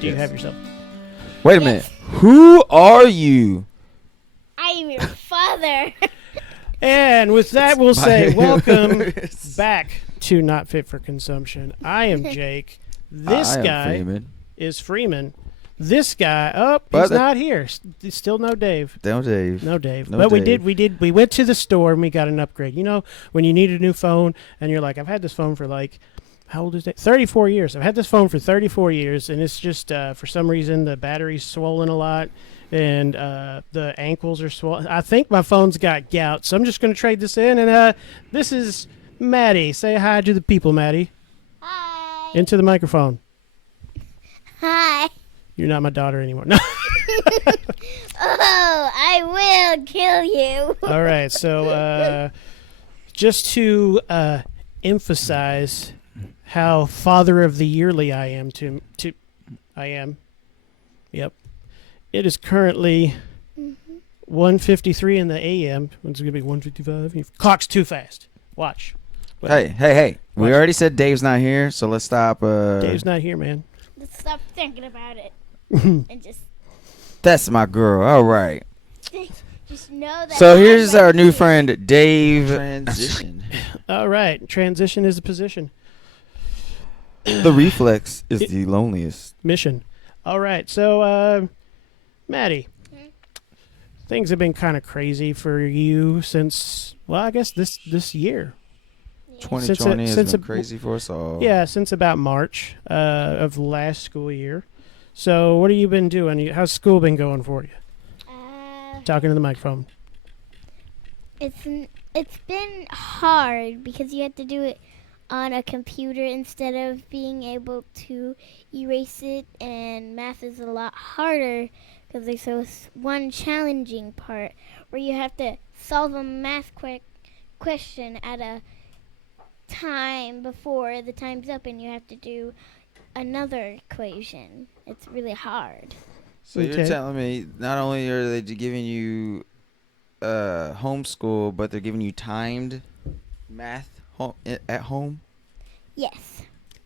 Do you have yourself? Wait a minute. Who are you? I am your father. And with that, we'll say welcome back to Not Fit for Consumption. I am Jake. This guy is Freeman. This guy, he's not here. Still no Dave. No Dave. But Dave. We went to the store and we got an upgrade. You know, when you need a new phone and you're like, I've had this phone for how old is it? 34 years. I've had this phone for 34 years, and it's just, for some reason, the battery's swollen a lot, and the ankles are swollen. I think my phone's got gout, so I'm just going to trade this in, and this is Mattie. Say hi to the people, Mattie. Hi. Into the microphone. Hi. You're not my daughter anymore. No. Oh, I will kill you. All right, so just to emphasize how Father of the Yearly I am I am. Yep. It is currently 1:53 in the a.m. It's going to be 1:55. Clock's too fast. Watch. Hey. We already said Dave's not here, so let's stop. Dave's not here, man. Let's stop thinking about it. And just... That's my girl. All right. Just know that... So here's our new friend, Dave. Transition. All right. Transition is a position. The reflex is the loneliest. Mission. All right. So, Mattie, things have been kind of crazy for you since, well, I guess this year. 2020 has been crazy for us all. Yeah, since about March of last school year. So what have you been doing? How's school been going for you? Talking to the microphone. It's been hard because you have to do it on a computer instead of being able to erase it, and math is a lot harder because there's one challenging part where you have to solve a math question at a time before the time's up, and you have to do another equation. It's really hard. So you're telling me not only are they giving you homeschool, but they're giving you timed math at home? Yes.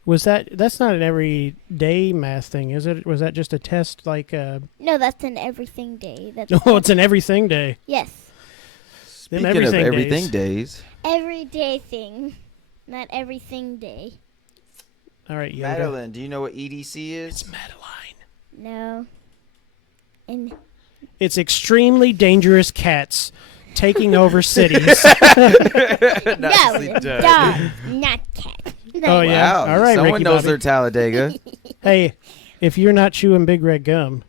That's not an everyday math thing, is it? Was that just a test No, that's an everything day. It's an everything day. Yes. Speaking of everything days. Everyday thing, not everything day. All right, Yoda. Madeline, do you know what EDC is? It's Madeline. No. It's extremely dangerous cats taking over cities. No, dog, not cat. Oh, yeah. Wow. All right, Someone Ricky knows Bobby. their Talladega. Hey, if you're not chewing Big Red gum.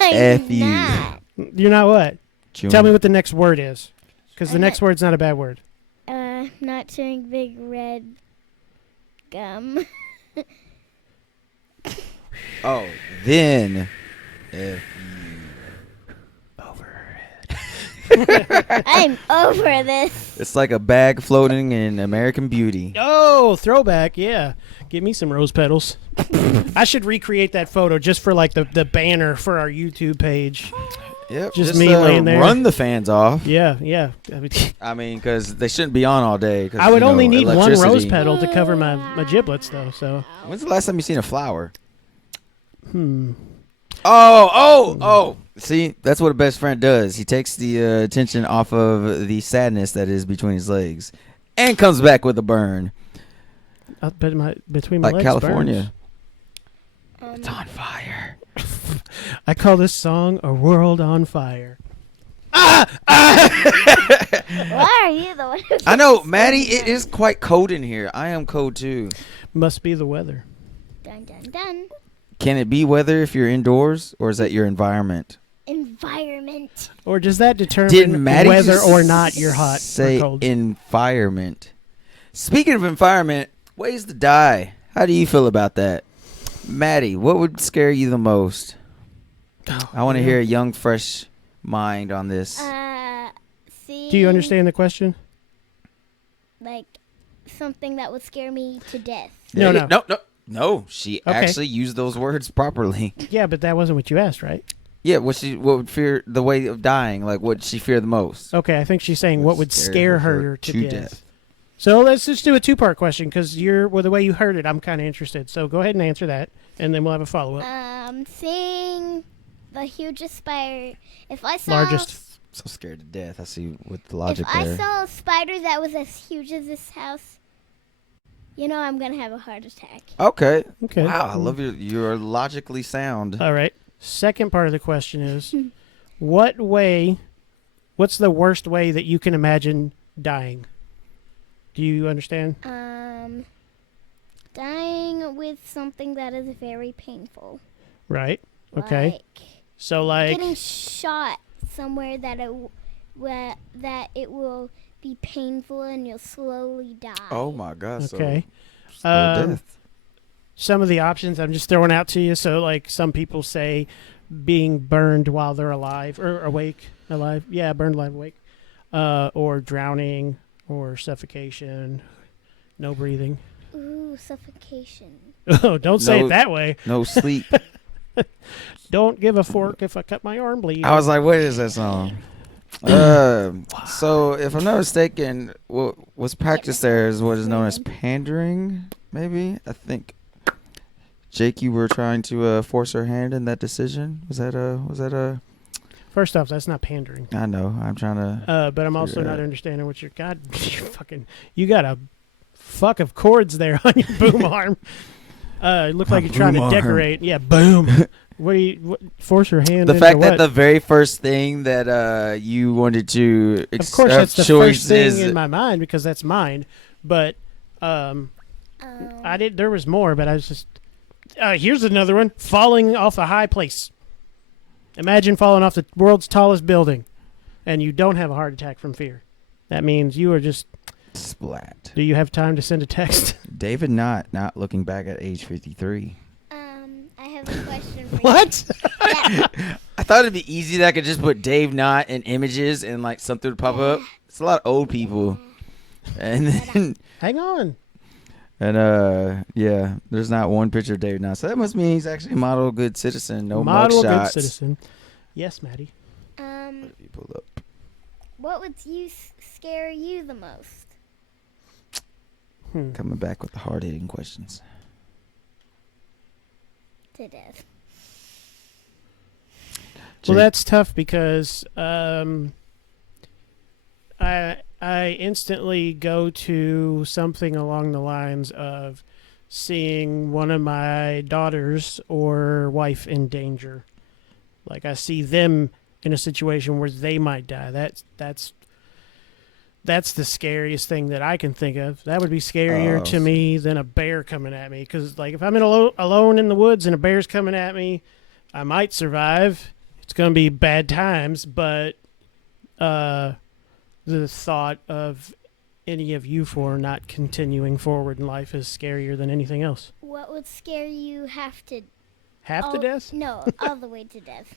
I'm F you. not. You're not what? Chewing. Tell me what the next word is. Because the next word's not a bad word. Not chewing big red gum. Oh, then F I'm over this. It's like a bag floating in American Beauty. Oh, throwback, yeah. Give me some rose petals. I should recreate that photo just for the banner for our YouTube page. Yep, just me laying there. Run the fans off. Yeah. I mean, because they shouldn't be on all day. I would only need one rose petal to cover my giblets, though. So. When's the last time you seen a flower? Oh. See, that's what a best friend does. He takes the attention off of the sadness that is between his legs and comes back with a burn. Between my legs, California. Burns. It's on fire. I call this song A World on Fire. Why are you the one who I know, Mattie, it is quite cold in here. I am cold, too. Must be the weather. Dun, dun, dun. Can it be weather if you're indoors, or is that your environment? Environment. Or does that determine whether or not you're hot say or cold? Environment. Speaking of environment, ways to die. How do you feel about that? Mattie, what would scare you the most? I want to hear a young, fresh mind on this. See. Do you understand the question? Like something that would scare me to death. No. She actually used those words properly. Yeah, but that wasn't what you asked, right? Yeah, what would fear the way of dying? Like, what she fear the most? Okay, I think she's saying what would scare her to death. So let's just do a two-part question because the way you heard it, I'm kind of interested. So go ahead and answer that, and then we'll have a follow-up. Seeing the hugest spider. If I saw Largest. So scared to death. I see what the logic if there. I saw a spider that was as huge as this house, I'm gonna have a heart attack. Okay. Okay. Wow, I love you're logically sound. All right. Second part of the question is, what's the worst way that you can imagine dying? Do you understand? Dying with something that is very painful. Right. Okay. So getting shot somewhere that it will be painful and you'll slowly die. Oh my God. Okay. So death. Some of the options I'm just throwing out to you. So like some people say being burned while they're alive or alive. Yeah, burned alive, awake. Or drowning or suffocation, no breathing. Ooh, suffocation. Oh, don't say it that way. No sleep. Don't give a fork if I cut my arm bleeding. I was like, what is that song? So if I'm not mistaken, what was practiced there is what is known as pandering, maybe? I think. Jake, you were trying to force her hand in that decision? Was that a First off, that's not pandering. I know. I'm trying to but I'm also not understanding what you got a fuck of chords there on your boom arm. It looks like you're trying to decorate. Yeah, boom. Force your hand? The into fact what? that the very first thing that you wanted to of course, that's the first thing in my mind because that's mine. But I did. There was more, but I was just. Here's another one: falling off a high place. Imagine falling off the world's tallest building, and you don't have a heart attack from fear. That means you are just splat. Do you have time to send a text? David not looking back at age 53. I have a question for What? you. I thought it'd be easy that I could just put Dave Knott in images and like something would pop up. It's a lot of old people. And then Hang on. and yeah, there's not one picture of Dave Knott. So that must mean he's actually a model good citizen. No Model mugshots. good citizen. Yes, Mattie. What if you pull up? What would scare you the most? Coming back with the hard-hitting questions. To death. Well, that's tough because I instantly go to something along the lines of seeing one of my daughters or wife in danger. Like I see them in a situation where they might die. That's the scariest thing that I can think of. That would be scarier to me than a bear coming at me. Because like if I'm alone in the woods and a bear's coming at me, I might survive. It's going to be bad times, but the thought of any of you four not continuing forward in life is scarier than anything else. What would scare you half to death? No, all the way to death.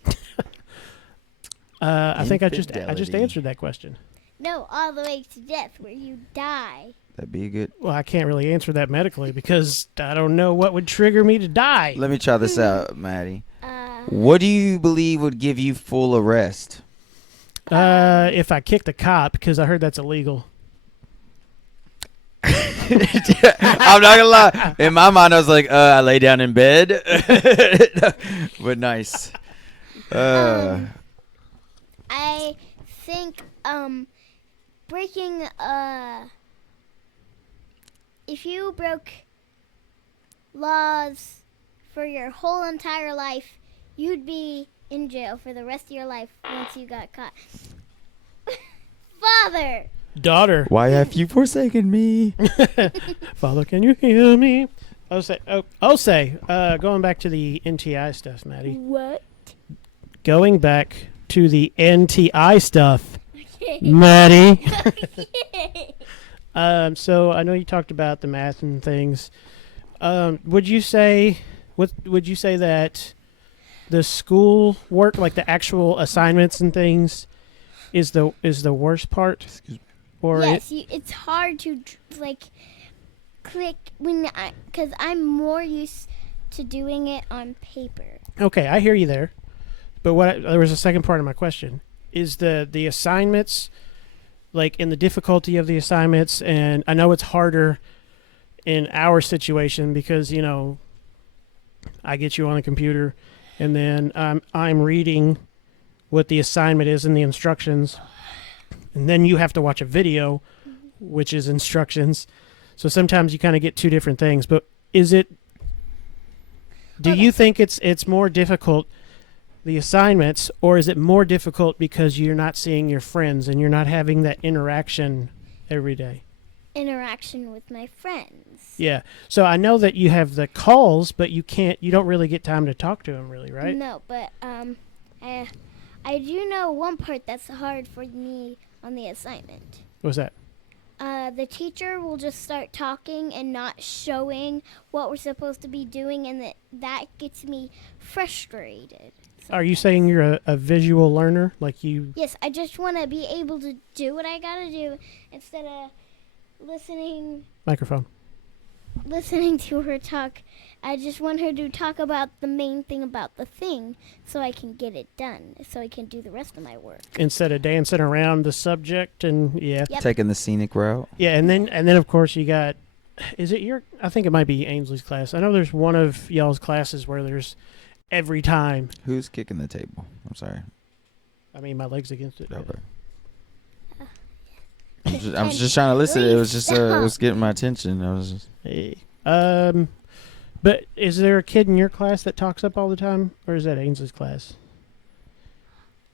I think I just answered that question. No, all the way to death where you die. That'd be good. Well, I can't really answer that medically because I don't know what would trigger me to die. Let me try this out, Mattie. What do you believe would give you full arrest? If I kicked a cop, because I heard that's illegal. I'm not gonna lie. In my mind, I was like, I lay down in bed. But nice. I think breaking if you broke laws for your whole entire life, you'd be in jail for the rest of your life once you got caught. Father! Daughter. Why have you forsaken me? Father, can you hear me? I'll say, going back to the NTI stuff, Mattie. What? Going back to the NTI stuff, Mattie. So I know you talked about the math and things. Would you say that the school work, like the actual assignments and things, is the worst part? Excuse me. Or yes, it's hard to click because I'm more used to doing it on paper. Okay, I hear you there. But there was a second part of my question. Is the assignments like in the difficulty of the assignments, and I know it's harder in our situation because I get you on a computer, and then I'm reading what the assignment is in the instructions, and then you have to watch a video, which is instructions. So sometimes you kind of get two different things. But do you think it's more difficult, the assignments, or is it more difficult because you're not seeing your friends and you're not having that interaction every day? Interaction with my friends. Yeah. So I know that you have the calls, but you don't really get time to talk to them, really, right? No, but I do know one part that's hard for me on the assignment. What's that? The teacher will just start talking and not showing what we're supposed to be doing, and that gets me frustrated. Are you saying you're a visual learner? Like you? Yes, I just want to be able to do what I gotta do instead of listening to her talk. I just want her to talk about the main thing about the thing so I can get it done, so I can do the rest of my work. Instead of dancing around the subject and Yep. Taking the scenic route. Yeah, and then of course you got, I think it might be Ainsley's class. I know there's one of y'all's classes where there's every time. Who's kicking the table? I'm sorry. I mean, my leg's against it. Okay. I was just trying to listen. It was just it was getting my attention. I was just. Hey. But is there a kid in your class that talks up all the time, or is that Ainsley's class?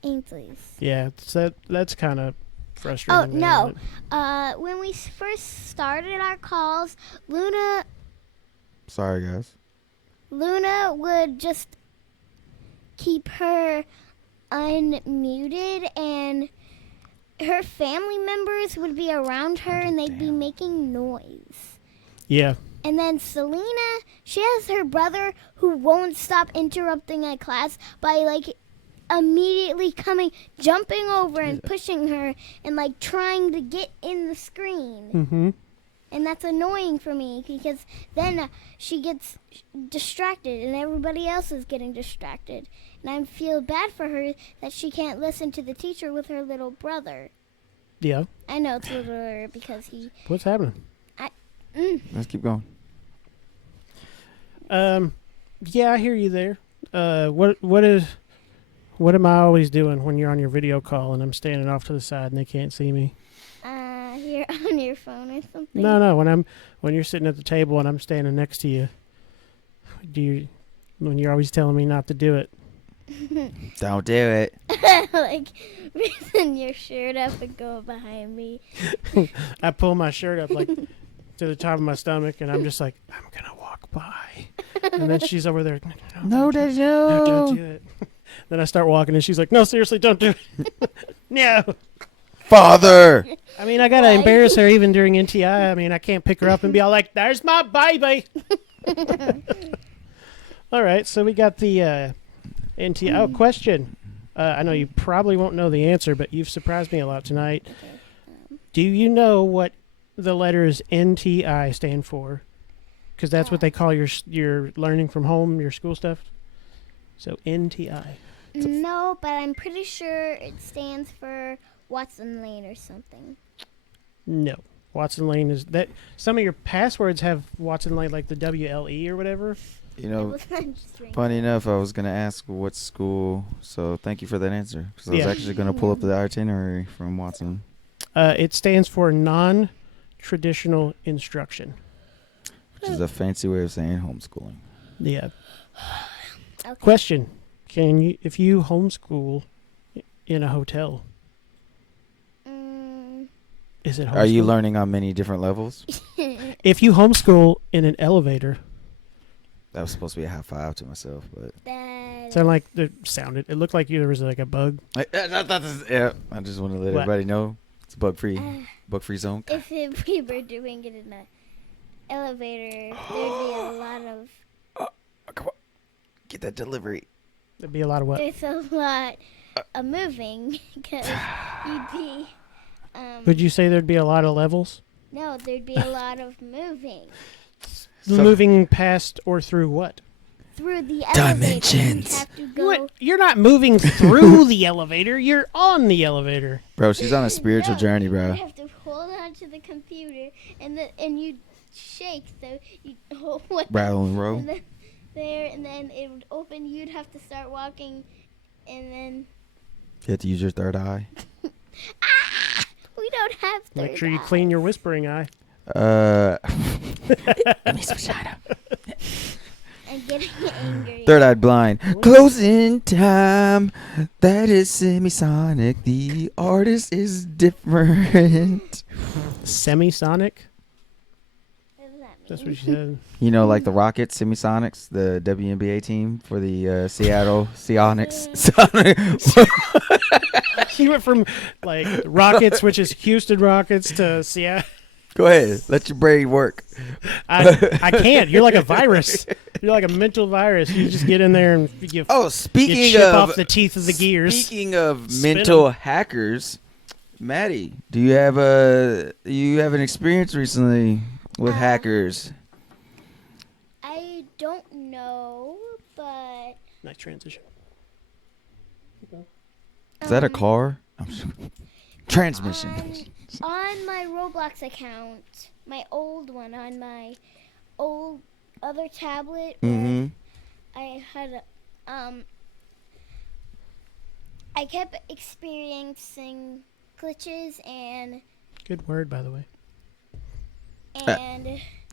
Ainsley's. Yeah, so that's kind of frustrating. Oh, no. When we first started our calls, Luna Sorry, guys. would just keep her unmuted, and her family members would be around her, and they'd be making noise. Yeah. And then Selena, she has her brother who won't stop interrupting a class by immediately jumping over and pushing her and trying to get in the screen. Mm-hmm. And that's annoying for me because then she gets distracted and everybody else is getting distracted. And I feel bad for her that she can't listen to the teacher with her little brother. Yeah. I know it's littler because he... What's happening? Let's keep going. Yeah, I hear you there. What am I always doing when you're on your video call and I'm standing off to the side and they can't see me? You're on your phone or something? No, when you're sitting at the table and I'm standing next to you, when you're always telling me not to do it. Don't do it. Raising your shirt up and going behind me. I pull my shirt up to the top of my stomach, and I'm just like, I'm gonna walk by, and then she's over there. No, don't do it. Then I start walking, and she's like, no, seriously, don't do it. No. Father. I mean, I gotta embarrass her even during NTI. I mean, I can't pick her up and be all like, "There's my baby." All right, so we got the NTI. Oh, question. I know you probably won't know the answer, but you've surprised me a lot tonight. Okay. Do you know what the letters NTI stand for? Because that's what they call your learning from home, your school stuff. So NTI. No, but I'm pretty sure it stands for Watson Lane or something. No. Watson Lane is that. Some of your passwords have Watson Lane, like the WLE or whatever. You know, funny enough, I was going to ask what school, so thank you for that answer. Because I was actually going to pull up the itinerary from Watson. It stands for non-traditional instruction. Which is a fancy way of saying homeschooling. Yeah. Okay. Question. If you homeschool in a hotel, is it homeschool? Are you learning on many different levels? If you homeschool in an elevator... That was supposed to be a high five to myself, but... It looked like there was like a bug. Yeah, I just want to let everybody know it's a bug-free zone. If we were doing it in an elevator, there'd be a lot of... Come on. Get that delivery. There'd be a lot of what? There's a lot of moving because you'd be... Would you say there'd be a lot of levels? No, there'd be a lot of moving. Moving past or through what? through the elevator. Dimensions. You have to go. You're not moving through the elevator. You're on the elevator. Bro, she's on a spiritual No, journey, You bro. have to hold on to the computer, and you shake, so you hold one Rattle and roll. and then there, and then it would open. You'd have to start walking, and then You have to use your third eye. we don't have. Make third sure you eyes. clean your whispering eye. Let me switch out. I'm getting angry. Third eye blind. Closing time. That is semisonic. The artist is different. Semisonic? What does that mean? That's what she said. You know, like the Rockets, Semisonics, the WNBA team for the Seattle Seahawks. You went from like Rockets, which is Houston Rockets, to Seattle. Go ahead. Let your brain work. I can't. You're like a virus. You're like a mental virus. You just get in there and you, Oh, you speaking chip of off the teeth of the gears. Speaking of Spin mental 'em. hackers, Mattie, do you have an experience recently with hackers? I don't know, but Nice transition. Is that a car? Transmission. on my Roblox account, my old one, on my old other tablet, where Mm-hmm. I had I kept experiencing glitches and Good word, by the way.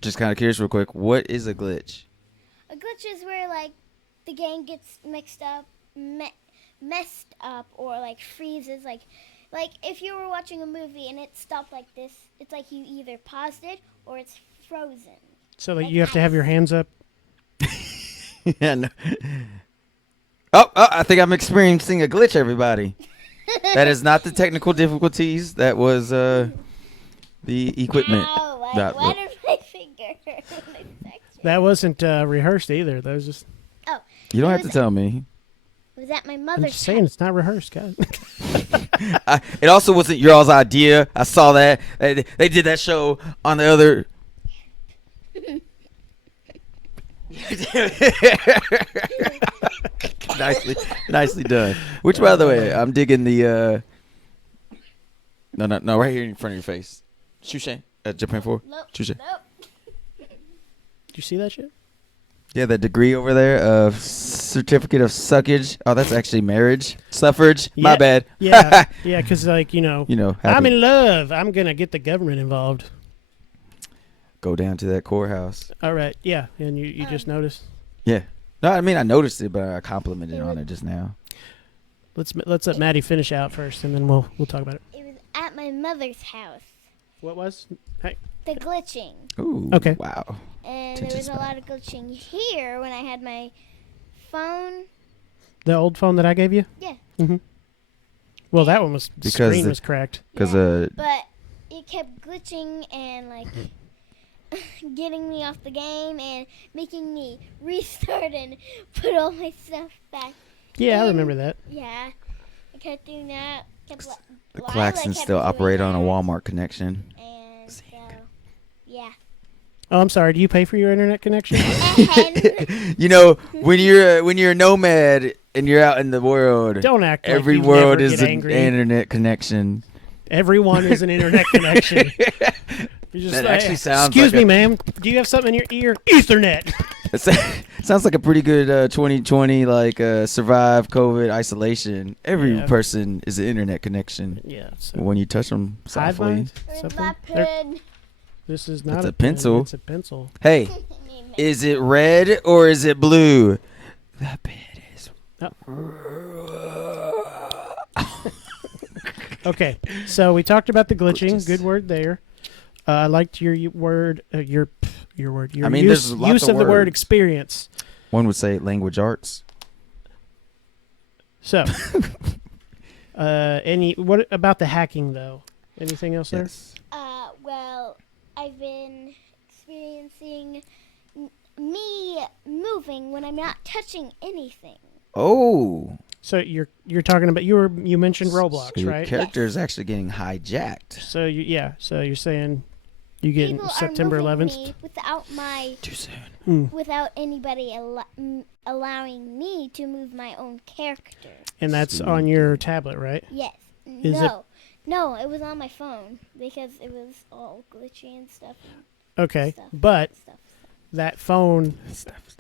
Just kind of curious, real quick. What is a glitch? a glitch is where like the game gets messed up or like freezes, like if you were watching a movie and it stopped like this, it's like you either paused it or it's frozen. So like, Like you have to have your hands up. Yeah. No. Oh, I think I'm experiencing a glitch, everybody. That is not the technical difficulties. That was the equipment. Ow, That why wa- did my finger hurt when I touched it? That wasn't rehearsed either. That was just. You don't It have to was- tell me. It was at my I'm mother's just saying it's not rehearsed, guys. It also wasn't your all's idea. I saw that. They did that show on the other. nicely done. Which, by the way, I'm digging the. No, right here in front of your face. Shushan at Japan 4. Nope. Shushan. Nope. Did you see that shit? Yeah, that degree over there of certificate of suckage. Oh, that's actually marriage. Suffrage. My Yeah. bad. Yeah, yeah, because like You know, I'm happy. in love. I'm gonna get the government involved. Go down to that courthouse. All right, yeah, and you just noticed. Yeah. No, I mean I noticed it, but I complimented on it just now. Let's let Mattie finish out first, and then we'll talk about it. It was at my mother's house. What was? Hey, The glitching. Ooh. Okay. Wow. And Attention there was a span. lot of glitching here when I had my phone. the old phone that I gave you. Yeah. Mm-hmm. Well, that one was the Because screen the- was cracked. Because But it kept glitching and like getting me off the game and making me restart and put all my stuff back. Yeah, I in. remember that. Yeah. I kept doing that. the Lila Claxons kept still doing operate on a that, Walmart connection. And so, yeah. Oh, I'm sorry. Do you pay for your internet connection? And You know, when you're a nomad and you're out in the world, Don't act like every you world never is get an angry. internet connection. Everyone is an internet connection. You're just That like, actually sounds Excuse like me, ma'am. Do you have something in your ear? Ethernet. Sounds like a pretty good 2020 survive COVID isolation. Every Yeah. person is an internet connection Yeah. So when you touch them hive softly. mind? where's Something? my There- pen? This is not It's a pen, pencil. It's a pencil. Hey, is it red or is it blue? That pen is. Okay, so we talked about the glitching. Gorgeous. Good word there. I liked your word. Your word. Your I mean, use, there's lots use of of the word words. experience. One would say language arts. So, what about the hacking though? Anything else there? Yes. Well, I've been experiencing me moving when I'm not touching anything. Oh. So you're talking about you mentioned Roblox, So your right? character is actually getting hijacked. So so you're saying You get People September are moving 11th. me without my Too soon. without anybody allowing me to move my own character. And that's on your tablet, right? Yes. Is it- No, it was on my phone because it was all glitchy and stuff. Okay, Stuff. but Stuff. that phone Stuff.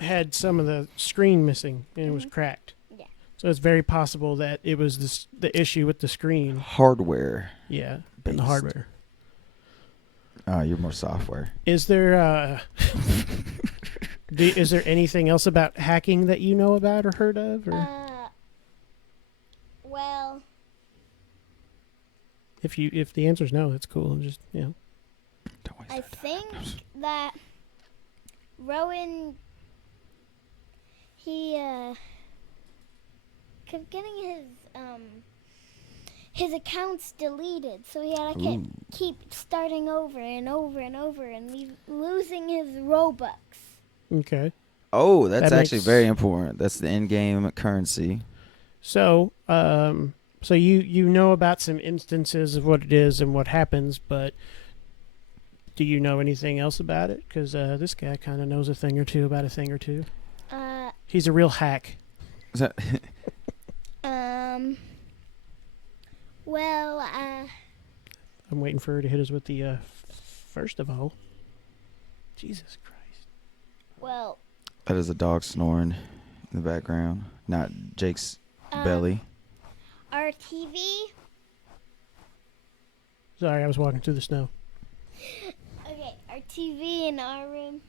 had some of the screen missing and it was cracked. Yeah. So it's very possible that it was the issue with the screen. Hardware. Yeah, and Based. the hardware. Oh, you're more software. Is there is there anything else about hacking that you know about or heard of? Or Well, if the answer is no, that's cool. Just Don't waste I that time. think that Rowan, he kept getting his accounts deleted, so he had to keep starting over and over and over, and losing his Robux. okay. Oh, that's That actually makes- very important. That's the in-game currency. So so you know about some instances of what it is and what happens, but do you know anything else about it? Because this guy kind of knows a thing or two about a thing or two. He's a real hack. Is that Well, I'm waiting for her to hit us with the first of all. Jesus Christ. well, that is a dog snoring in the background, not Jake's belly. our TV. Sorry, I was walking through the snow. Okay, our TV in our room,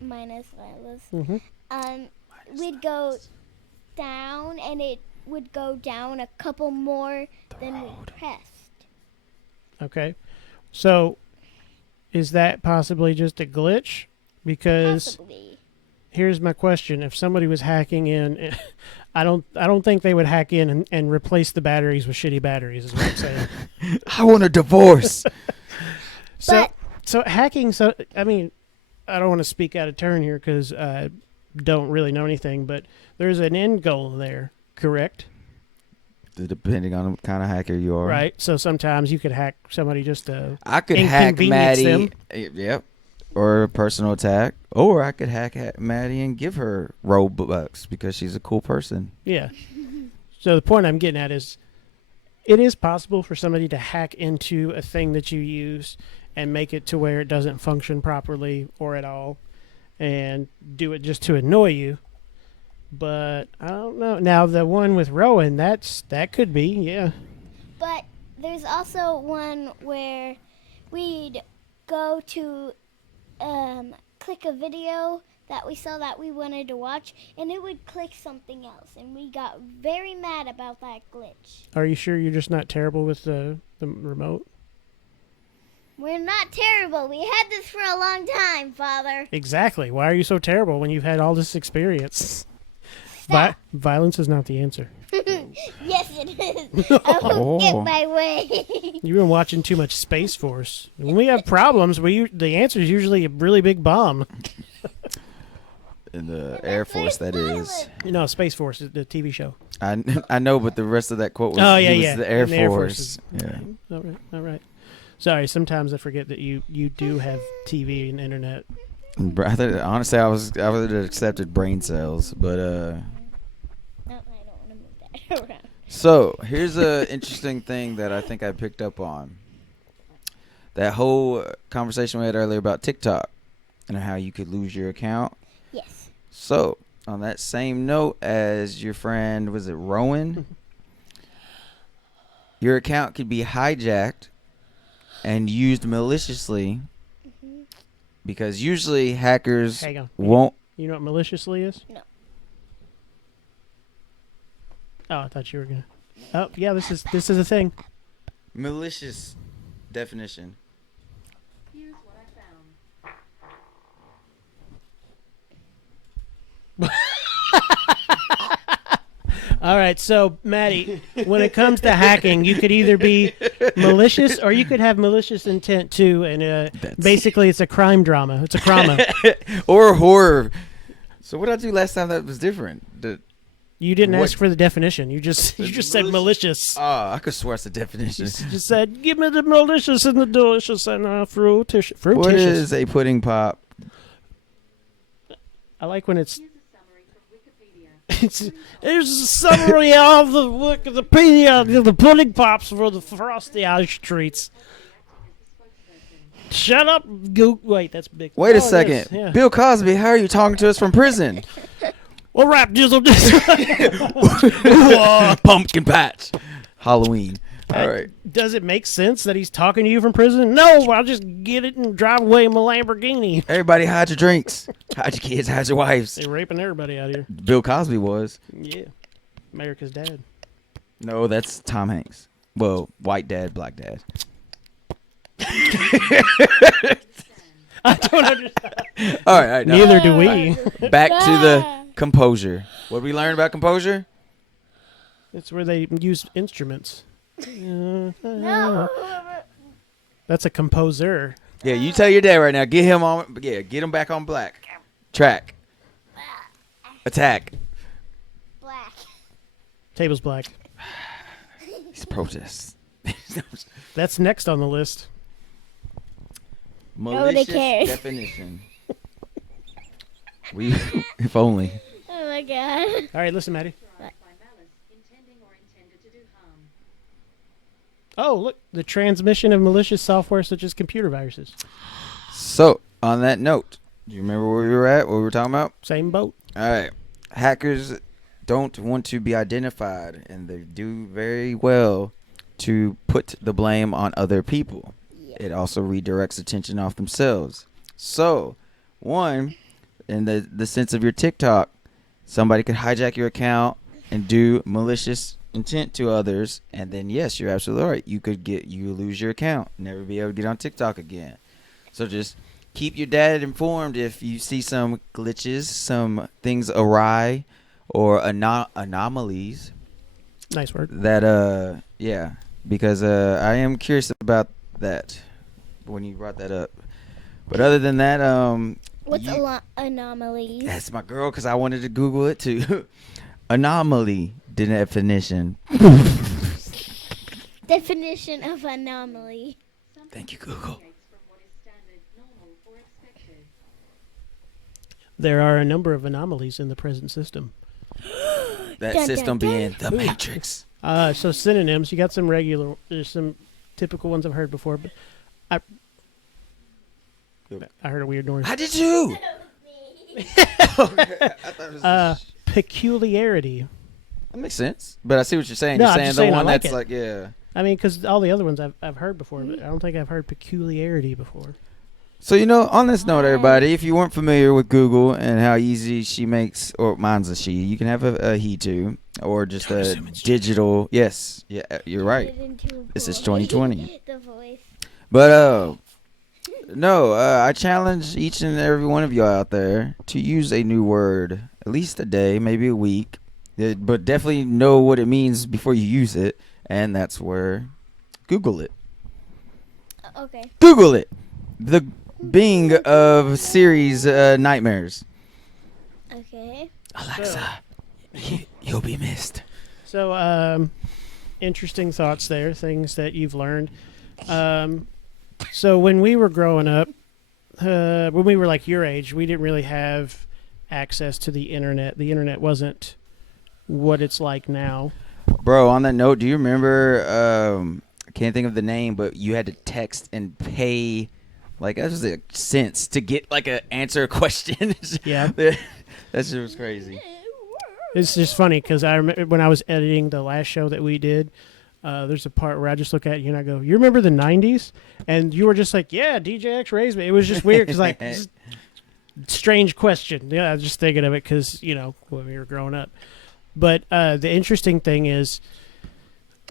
minus Lila's, Mm-hmm. would go down, and it would go down a couple more than we pressed. Okay. So is that possibly just a glitch? Because Possibly. here's my question: if somebody was hacking in, I don't think they would hack in and replace the batteries with shitty batteries. Is what I'm saying. I want a divorce. So hacking. So I mean, I don't want to speak out of turn here because I don't really know anything, but there's an end goal there, correct? Depending on what kind of hacker you are. Right. So sometimes you could hack somebody just to. I could hack Inconvenience Mattie. them. Yep. Or a personal attack. Or I could hack Mattie and give her Robux because she's a cool person. Yeah. So the point I'm getting at is, it is possible for somebody to hack into a thing that you use and make it to where it doesn't function properly or at all, and do it just to annoy you. But I don't know. Now the one with Rowan, that could be, yeah. But there's also one where we'd go to click a video that we saw that we wanted to watch, and it would click something else, and we got very mad about that glitch. Are you sure you're just not terrible with the remote? We're not terrible. We had this for a long time, Father. Exactly. Why are you so terrible when you've had all this experience? Stop. Violence is not the answer. Yes, it is. I won't get my way. You've been watching too much Space Force. When we have problems, the answer is usually a really big bomb. In the Air Force, that is. You know, Space Force is the TV show. I know, but the rest of that quote was, Oh yeah, he was yeah. the Air And the Force. is- Yeah. All right. Sorry, sometimes I forget that you do have TV and internet. Honestly, I would have accepted brain cells, but No, I don't want to move that around. So here's a interesting thing that I think I picked up on. That whole conversation we had earlier about TikTok and how you could lose your account. Yes. So on that same note as your friend, was it Rowan? Your account could be hijacked and used maliciously, because usually hackers Hang on. won't. You know what maliciously is? No. Oh, I thought you were gonna. Oh, yeah. This is a thing. Malicious definition. Here's what I found. All right, so Mattie, when it comes to hacking, you could either be malicious or you could have malicious intent too, and basically it's a crime drama. It's a crama. Or horror. So what did I do last time that was different? You didn't What? ask for the definition. You just said malicious. Oh, I could swear it's a definition. You just said, give me the malicious and the delicious and fruititious. What is a pudding pop? I like when it's Here's a summary from Wikipedia. Here's a summary of the Wikipedia of the pudding pops for the frosty ice treats. Shut up, Goop. Wait, that's big. Wait a Oh, it second. is, yeah. Bill Cosby, how are you talking to us from prison? Well, rap jizzle Pumpkin patch. Halloween. All right. Does it make sense that he's talking to you from prison? No, I'll just get it and drive away in my Lamborghini. Everybody hide your drinks. Hide your kids, hide your wives. They're raping everybody out here. Bill Cosby was. Yeah. America's dad. No, that's Tom Hanks. Well, white dad, black dad. I don't understand. All right. Now, Neither do we. back to the composure. What did we learn about composure? It's where they use instruments. No. That's a composer. Yeah, you tell your dad right now. Get him on. Yeah, get him back on black track. Attack. Black. Table's black. These protests. That's next on the list. Nobody Malicious cares. definition. We, if only. Oh my god. All right, listen, Mattie. By malice, intending or intended to do harm. Oh, look, the transmission of malicious software such as computer viruses. So, on that note, do you remember where we were at? What we were talking about? Same boat. All right. Hackers don't want to be identified, and they do very well to put the blame on other people. It also redirects attention off themselves. So, one, in the sense of your TikTok, somebody could hijack your account and do malicious intent to others, and then yes, you're absolutely right. You lose your account, never be able to get on TikTok again. So just keep your dad informed if you see some glitches, some things awry, or anomalies. Nice word. That yeah, because I am curious about that when you brought that up. But other than that, What's anomalies? that's my girl, because I wanted to Google it too. Anomaly definition. Definition of anomaly. Thank you, Google. Deviates from what is standard, normal, or expected. There are a number of anomalies in the present system. That Dun, system dun, being dun. the Matrix. So synonyms, you got some regular, there's some typical ones I've heard before, but I heard a weird noise. How did you? Peculiarity. That makes sense. But I see what you're saying. No, You're I'm saying just the saying I one like that's it. like, yeah. I mean, because all the other ones I've heard before, but I don't think I've heard peculiarity before. So, on this note, everybody, if you weren't familiar with Google and how easy she makes, or mine's a she, you can have a he too, or just a digital. Yes, yeah, you're right. This is 2020. The voice. But no, I challenge each and every one of y'all out there to use a new word at least a day, maybe a week, but definitely know what it means before you use it, and that's where Google it. Okay. Google it. The Bing of Siri's nightmares. Okay. Alexa, you'll be missed. So, interesting thoughts there, things that you've learned. So when we were growing up, when we were like your age, we didn't really have access to the internet. The internet wasn't what it's like now. Bro, on that note, do you remember, I can't think of the name, but you had to text and pay, like, that was like cents to get, like, answer a question. Yeah. That shit was crazy. It's just funny because I remember when I was editing the last show that we did, there's a part where I just look at you and I go, you remember the 90s? And you were just like, yeah, DJ X raised me. It was just weird because, like, strange question. Yeah, I was just thinking of it because, when we were growing up. But the interesting thing is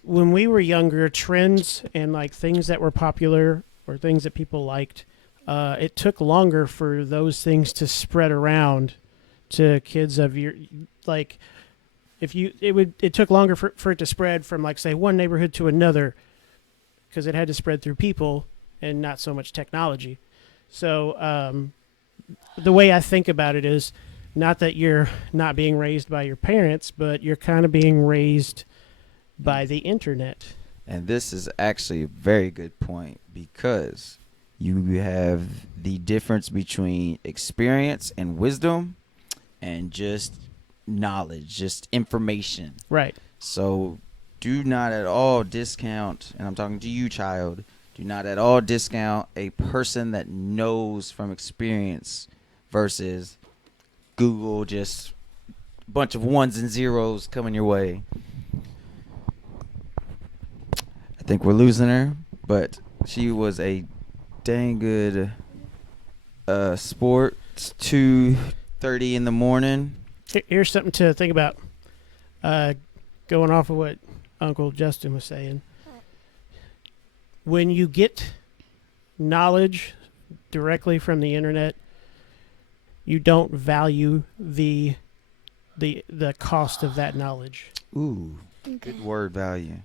when we were younger, trends and, like, things that were popular or things that people liked, it took longer for those things to spread around to kids of your, like, it took longer for it to spread from, like, say, one neighborhood to another because it had to spread through people and not so much technology. So the way I think about it is not that you're not being raised by your parents, but you're kind of being raised by the internet. And this is actually a very good point because you have the difference between experience and wisdom and just knowledge, just information. Right. So do not at all discount, and I'm talking to you, child, do not at all discount a person that knows from experience versus Google, just a bunch of ones and zeros coming your way. I think we're losing her, but she was a dang good sport. It's 2:30 in the morning. Here's something to think about. Going off of what Uncle Justin was saying. When you get knowledge directly from the internet, you don't value the cost of that knowledge. Ooh, Okay. good word value.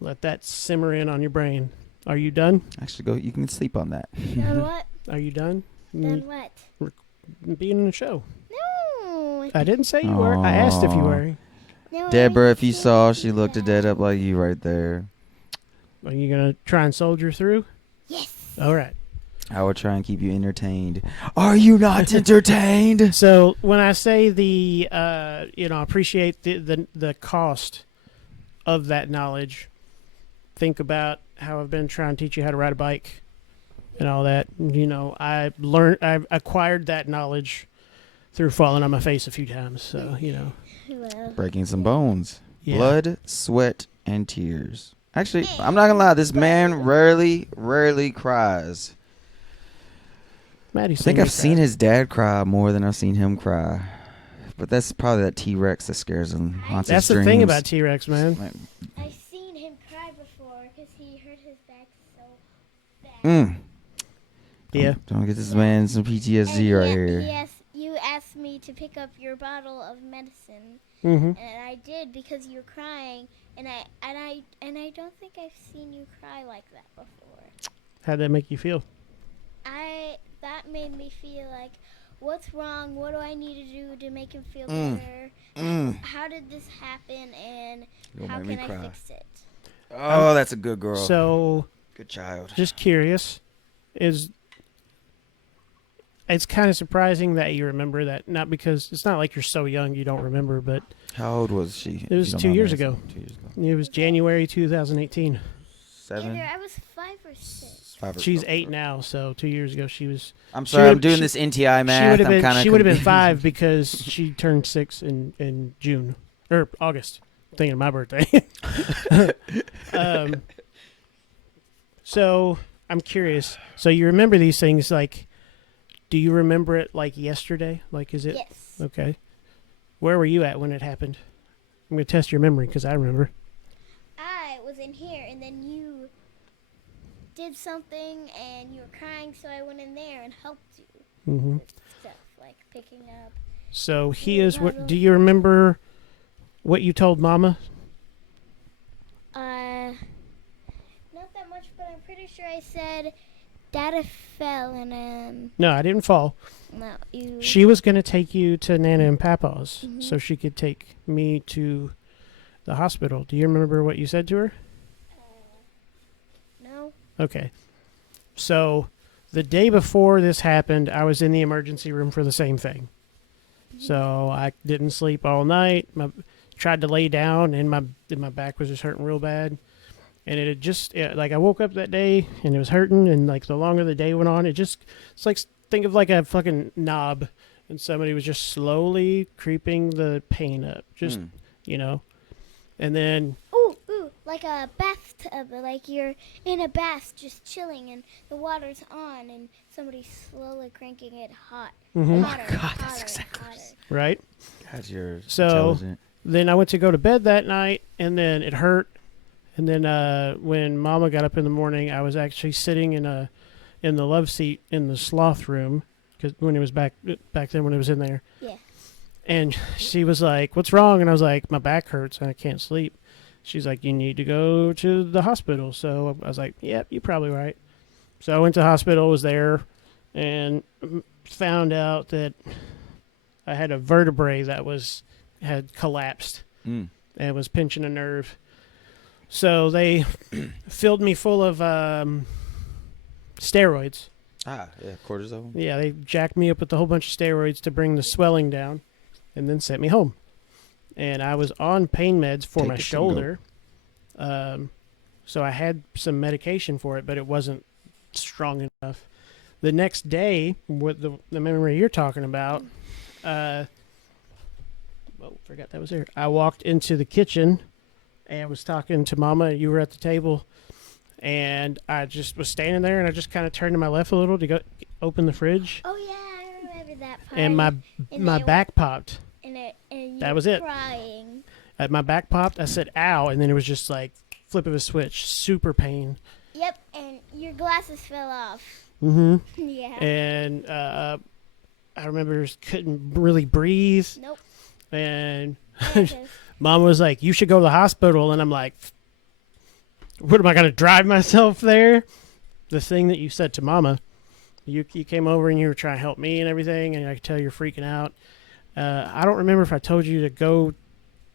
Let that simmer in on your brain. Are you done? Actually, go. You can sleep on that. Done what? Are you done? Done what? Being in the show. No. I didn't say you were. I asked if you Aw. were. No, I Deborah, if you didn't saw, say she looked dead up like you right there. Are you gonna try and soldier through? Yes. All right. I will try and keep you entertained. Are you not entertained? So when I say appreciate the cost of that knowledge, think about how I've been trying to teach you how to ride a bike and all that. I acquired that knowledge through falling on my face a few times. So Well, Breaking some bones. yeah. Blood, sweat, and tears. Actually, I'm not gonna lie. This man rarely cries. Maddie, I think I've seen his dad cry more than I've seen him cry. But that's probably that T-Rex that scares him. Haunts That's his the thing dreams. about T-Rex, man. Like, I've seen him cry before because he hurt his back so bad. Yeah. Don't get this man some PTSD right here. You asked me to pick up your bottle of medicine, Mm-hmm. and I did because you were crying, and I don't think I've seen you cry like that before. How'd that make you feel? That made me feel like, what's wrong? What do I need to do to make him feel better? How did this happen, and You'll how make me can I cry. fix it? Oh, that's a good girl. So, Good child. just curious, it's kind of surprising that you remember that. Not because it's not like you're so young you don't remember, but How old was she? It was If you don't 2 mind years me asking. ago. 2 years ago. it was January 2018. 7. Either I was 5 or 6. 5 or She's 4. 8 now, so 2 years ago she was. I'm she sorry. I'm would- doing she- this NTI math. I'm kind of. She would have been 5 because she turned 6 in June or August. Thinking of my birthday. So I'm curious. So you remember these things like? Do you remember it like yesterday? Like, is it Yes. okay? Where were you at when it happened? I'm gonna test your memory because I remember. I was in here, and then you did something, and you were crying, so I went in there and helped you Mm-hmm. with stuff like picking up. So he is. What? Do you remember what you told Mama? Not that much, but I'm pretty sure I said Dada fell, and then No, I didn't fall. no, you. She was gonna take you to Nana and Papa's Mhm. so she could take me to the hospital. Do you remember what you said to her? No. Okay. So the day before this happened, I was in the emergency room for the same thing. So I didn't sleep all night. Tried to lay down, and my back was just hurting real bad. And it had just like I woke up that day and it was hurting, and like the longer the day went on, it's like think of like a fucking knob, and somebody was just slowly creeping the pain up, just and then Ooh, like a bathtub, like you're in a bath just chilling and the water's on and somebody's slowly cranking it hot. mhm, Hotter, God, hotter, that's exactly hotter. right. God, you're So- intelligent. Then I went to go to bed that night, and then it hurt. And then when Mama got up in the morning, I was actually sitting in the love seat in the sloth room, because when it was back then when it was in there. Yeah. And she was like, "What's wrong?" And I was like, "My back hurts and I can't sleep." She's like, "You need to go to the hospital." So I was like, "Yep, you're probably right." So I went to the hospital, was there, and found out that I had a vertebrae that had collapsed Mm. and was pinching a nerve. So they filled me full of steroids. Yeah, cortisone. Yeah, they jacked me up with a whole bunch of steroids to bring the swelling down, and then sent me home. And I was on pain meds for Take my it to shoulder. So I had some medication for it, but it wasn't strong enough. The next day, with the memory you're talking about, forgot that was there. I walked into the kitchen and was talking to Mama. You were at the table, and I just was standing there, and I just kind of turned to my left a little to go open the fridge, Oh yeah, I remember that part. and my they back popped. and you that were was it. Crying. My back popped. I said, "Ow!" And then it was just like flip of a switch, super pain. Yep, and your glasses fell off. Mm-hmm. Yeah. And I remember couldn't really breathe. Nope. And Yes. Mom was like, "You should go to the hospital." And I'm like, "What am I going to drive myself there?" The thing that you said to Mama, you came over and you were trying to help me and everything, and I could tell you're freaking out. I don't remember if I told you to go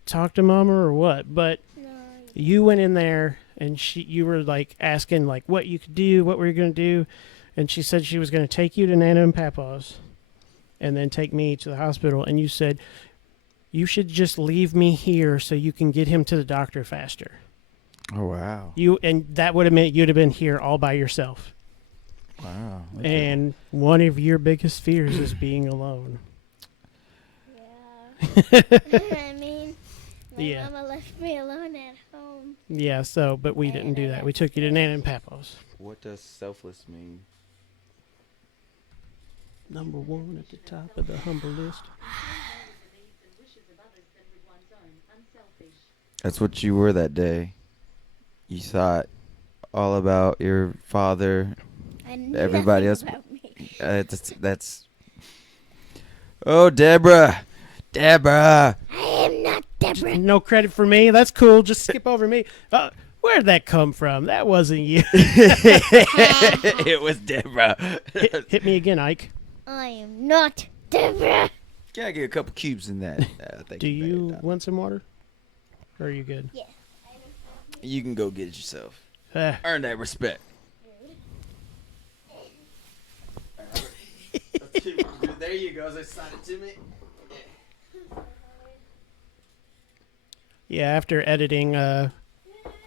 talk to Mama or what, but No. you went in there and you were like asking like what you could do, what were you going to do, and she said she was going to take you to Nana and Papa's and then take me to the hospital, and you said you should just leave me here so you can get him to the doctor faster. Oh wow. And that would have meant you'd have been here all by yourself. Wow. And one of your biggest fears is being alone. Yeah. I mean, my Yeah. mama left me alone at home. Yeah, but we didn't do that. We took you to Nana and Papa's. What does selfless mean? Number one at the top of the humble list. The needs and wishes of others than with one's own. Unselfish. That's what you were that day. You thought all about your father. I knew Everybody else. nothing about me. That's. Oh, Deborah. I am not Deborah. No credit for me. That's cool. Just skip over me. Where'd that come from? That wasn't you. It was Deborah. Hit me again, Ike. I am not Deborah. Can I get a couple cubes in that? Do you want some water? Or are you good? You can go get it yourself. Uh, Earn that respect. There you go. They signed it to me. yeah, after editing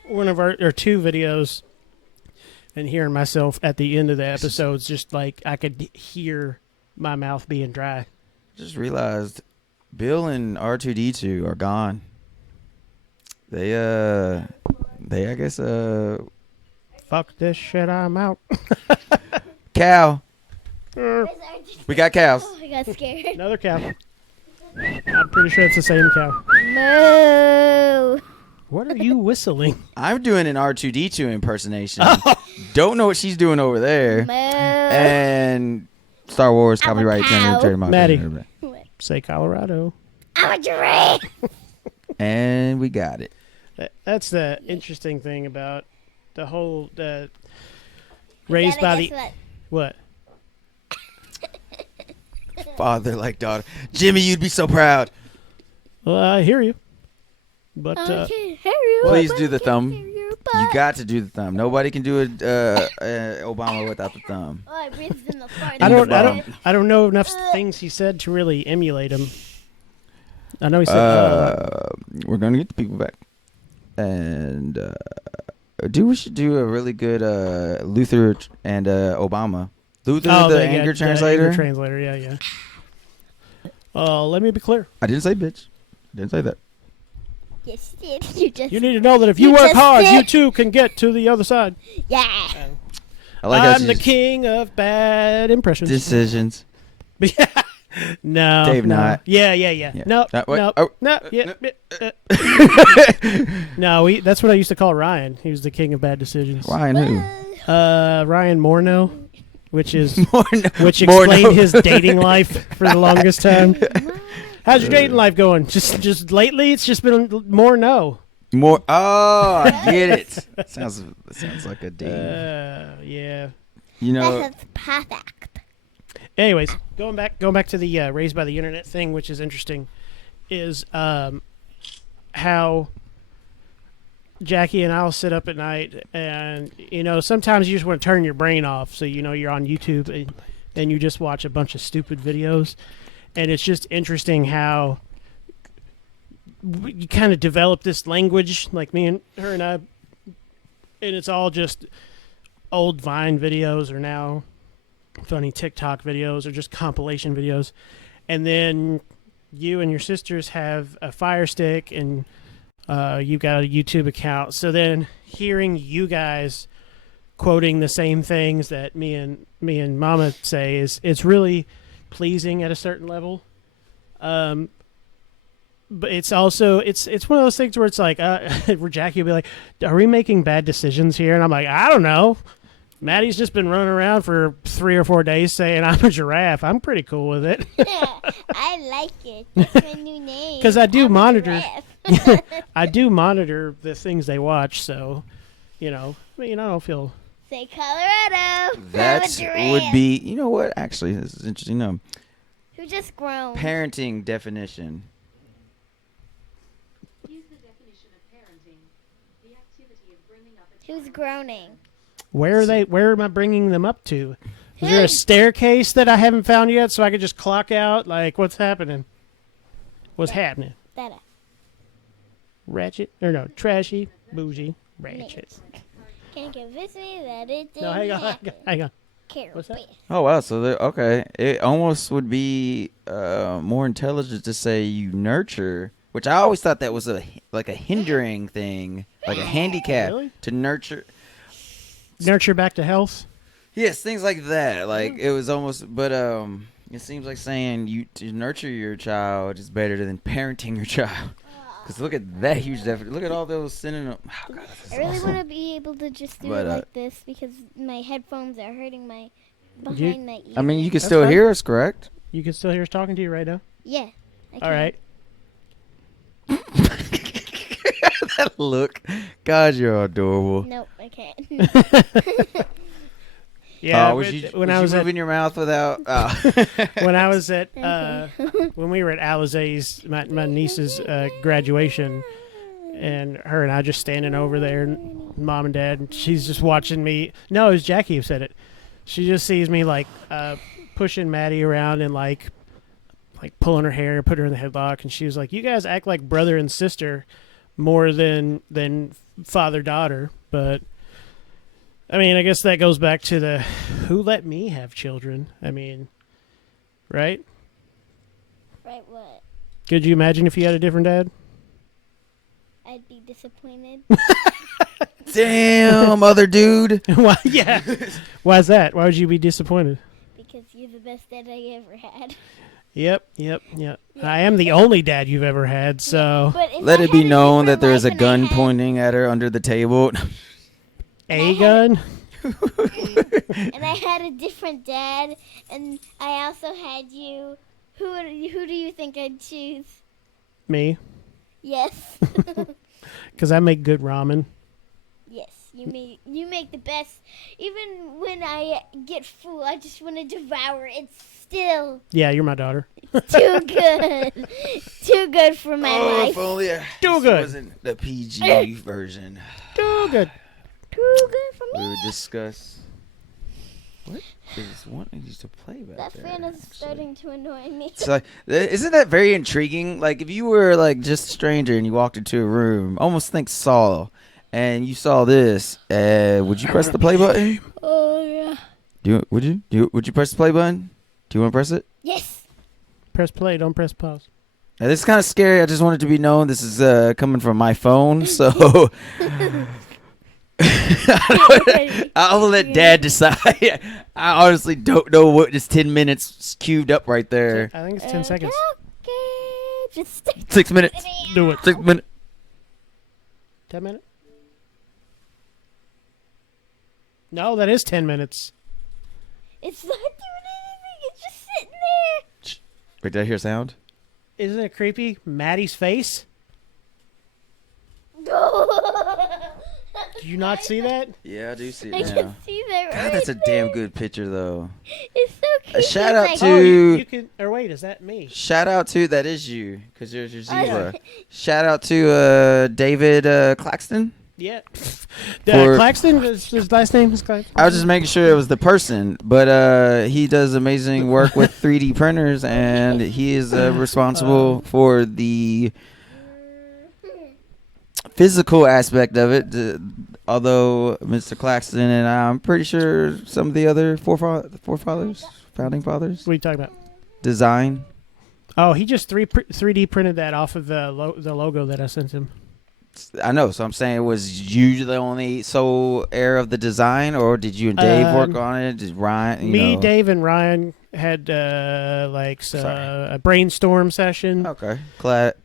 one of our or two videos and hearing myself at the end of the episodes, just like I could hear my mouth being dry. Just realized Bill and R2D2 are gone. They I guess Fuck this shit, I'm out. cow. Er, We got cows. Oh, I got scared. Another cow. I'm pretty sure it's the same cow. Moo. What are you whistling? I'm doing an R2D2 impersonation. Don't know what she's doing over there. Moo. And Star Wars I'm a copyright cow. trademark. Maddie. Say Colorado. I'm a giraffe. And we got it. That's the interesting thing about the whole You raised by gotta the guess what? Father like daughter. Jimmy, you'd be so proud. Well, I hear you, but what? I can't hear you. Please but do I the can thumb. hear your You butt. got to do the thumb. Nobody can do it Obama without the thumb. Oh, I breathed in the fart. I In the don't, I bum. don't, I don't know enough things he said to really emulate him. I know he said. We're gonna get the people back, and we should do a really good Luther and Obama. Luther, the anger translator. Anger translator, yeah. Let me be clear. I didn't say bitch. Didn't say that. Yes, you did. You just. You need to know that if you You work just hard, did. you too can get to the other side. Yeah. I like how I'm she the just- king of bad impressions. decisions. No, Dave no. Knott. Yeah. Yeah. No, Wait, no, oh. no. Yeah. No, that's what I used to call Ryan. He was the king of bad decisions. Ryan who? Ryan Morneau, which is Morneau. which Morneau. explained his dating life for the longest time. How's your dating life going? Just lately, it's just been more no. More. Oh, I get it. Sounds like a date. Yeah. You know, That's perfect. Anyways, going back to the raised by the internet thing, which is interesting, is how Jackie and I'll sit up at night, and sometimes you just want to turn your brain off, so you're on YouTube and you just watch a bunch of stupid videos, and it's just interesting how you kind of develop this language, like me and her and I, and it's all just old Vine videos or now funny TikTok videos or just compilation videos, and then you and your sisters have a Fire Stick and you've got a YouTube account. So then hearing you guys quoting the same things that me and Mama say it's really pleasing at a certain level. But it's also it's one of those things where it's like where Jackie will be like, "Are we making bad decisions here?" And I'm like, "I don't know." Maddie's just been running around for 3 or 4 days saying I'm a giraffe. I'm pretty cool with it. I like it. That's my new name. Because I do I'm a monitor. giraffe. I do monitor the things they watch, so I don't feel. Say Colorado. I'm a That giraffe. would be, you know what? Actually, this is interesting. Who just grown? Parenting definition. Use the definition of parenting. The activity of bringing up a Who's child. groaning? Where am I bringing them up to? Is there a staircase that I haven't found yet, so I could just clock out? Like, what's happening? What's happening? That Ratchet or no? Trashy, bougie, ratchet. can you convince me that it didn't No, hang on. happen? Carol, What's that? wait. Oh wow, so okay, it almost would be more intelligent to say you nurture, which I always thought that was a hindering thing, like a handicap Really? to nurture. Nurture back to health. Yes, things like that. Like it was almost, but it seems like saying you to nurture your child is better than parenting your child. Because look at that huge definition. Look at all those synonyms. Oh, God, this is I really awesome. want to be able to just do But, it like this because my headphones are hurting my You- behind my ear. I mean, you can That's still fine. hear us, correct? You can still hear us talking to you right now. yeah. I All can. right. That look. God, you're adorable. Nope, I can't. Yeah. was but you, when was I was you at moving your mouth without? when I was at Okay. when we were at Alizé's, my niece's graduation, and her and I just standing over there, and Mom and Dad, and she's just watching me. No, it was Jackie who said it. She just sees me like pushing Mattie around and like pulling her hair, put her in the headlock, and she was like, "You guys act like brother and sister more than father daughter." But I mean, I guess that goes back to the who let me have children. I mean, right? Right, what? Could you imagine if you had a different dad? I'd be disappointed. Damn, other dude. Why? Yeah. Why's that? Why would you be disappointed? Because you're the best dad I ever had. Yep. I am the only dad you've ever had, so But if Let I it be had a known that different there is a life and I gun had- pointing at her under the table. a gun. And I had a different dad, and I also had you. Who do you think I'd choose? Me, Yes. because I make good ramen. Yes, you make the best. Even when I get full, I just want to devour it. Still Yeah, you're my daughter. too good, too good for my life. if only Too this good. wasn't the PG version. Too good. Too good for We me. would discuss. What is wanting you to play back That there? fan is actually? starting to annoy me. It's like, isn't that very intriguing? Like, if you were like just a stranger and you walked into a room, almost think Saul, and you saw this, would you press the play button? Oh yeah. Would you press the play button? Do you want to press it? Yes. Press play. Don't press pause. Now, this is kind of scary. I just want it to be known this is coming from my phone, so I'll let Dad decide. I honestly don't know what this 10 minutes queued up right there. I think it's 10 seconds. Okay, just stick 6 minutes. Do it. 6 minutes. 10 minutes. No, that is 10 minutes. It's not doing anything. It's just sitting there. Wait, did I hear sound? Isn't it creepy? Maddie's face. Did you not see that? Yeah, I do see it I now. can see that right God, that's a there. damn good picture, though. It's so cute. shout out Like, to- Oh, Dude. you can. Or wait, is that me? Shout out to that is you, because there's your oh, zebra. Shout out to David Claxton. Yeah. For- Claxton. His last name is Claxton. I was just making sure it was the person, but he does amazing work with 3D printers, and he is responsible for the physical aspect of it. Although Mr. Claxton and I'm pretty sure some of the other forefathers, founding fathers, What are you talking about? design. Oh, he just 3D printed that off of the logo that I sent him. I know, so I'm saying, was you the only sole heir of the design, or did you and Dave work on it? Did Ryan? Me, know? Dave, and Ryan had a brainstorm session, Okay. Creative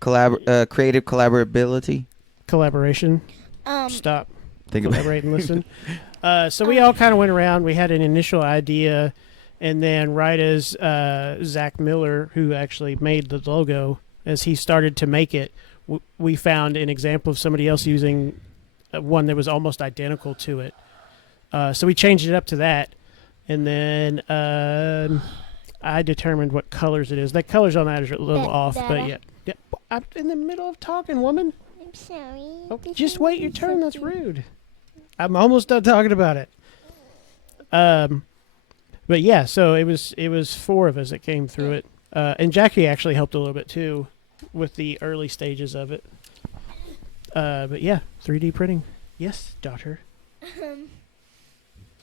collaborability. collaboration. um, Think Stop. about Collaborate and listen. So we all kind of went around. We had an initial idea, and then right as Zach Miller, who actually made the logo, as he started to make it, we found an example of somebody else using one that was almost identical to it. So we changed it up to that, and then I determined what colors it is. The colors on that is a little That off, but data. yeah. I'm in the middle of talking, woman. I'm sorry. Oh, This just is wait your turn. That's something. rude. I'm almost done talking about it. But yeah, so it was 4 of us that came through it, and Jackie actually helped a little bit too with the early stages of it. But yeah, 3D printing. Yes, daughter.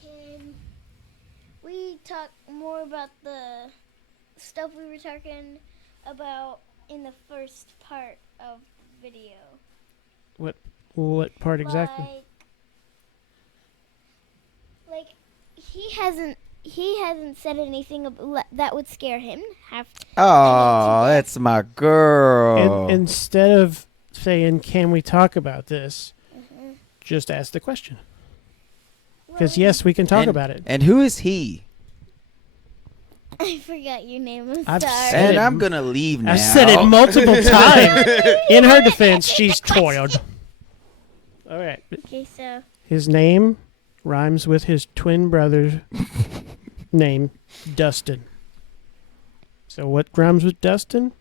Can we talk more about the stuff we were talking about in the first part of the video? What part exactly? Like he hasn't said anything that would scare him. Oh, that's my girl. And instead of saying, "Can we talk about this?" just ask the question. Because yes, we can talk And- about it. And who is he? I forgot your name. I'm I've sorry. said And it. I'm gonna leave now. I've said it multiple times. In her defense, she's toiled. All right. Okay, so His name rhymes with his twin brother's name, Dustin. So what rhymes with Dustin?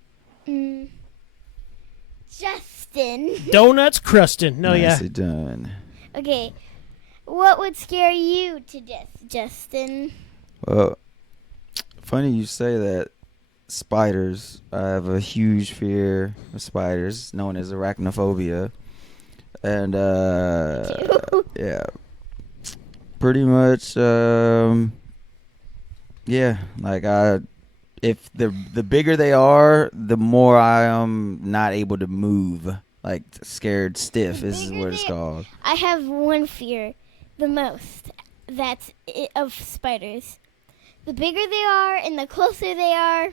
Justin. Donuts crustin'. No, Nicely done. Okay, what would scare you to death, Justin? Well, funny you say that. Spiders. I have a huge fear of spiders, known as arachnophobia. And yeah, pretty much. Yeah, like if the bigger they are, the more I am not able to move. Like scared stiff The is bigger what it's they- called. I have one fear, the most. That's it, of spiders. The bigger they are and the closer they are,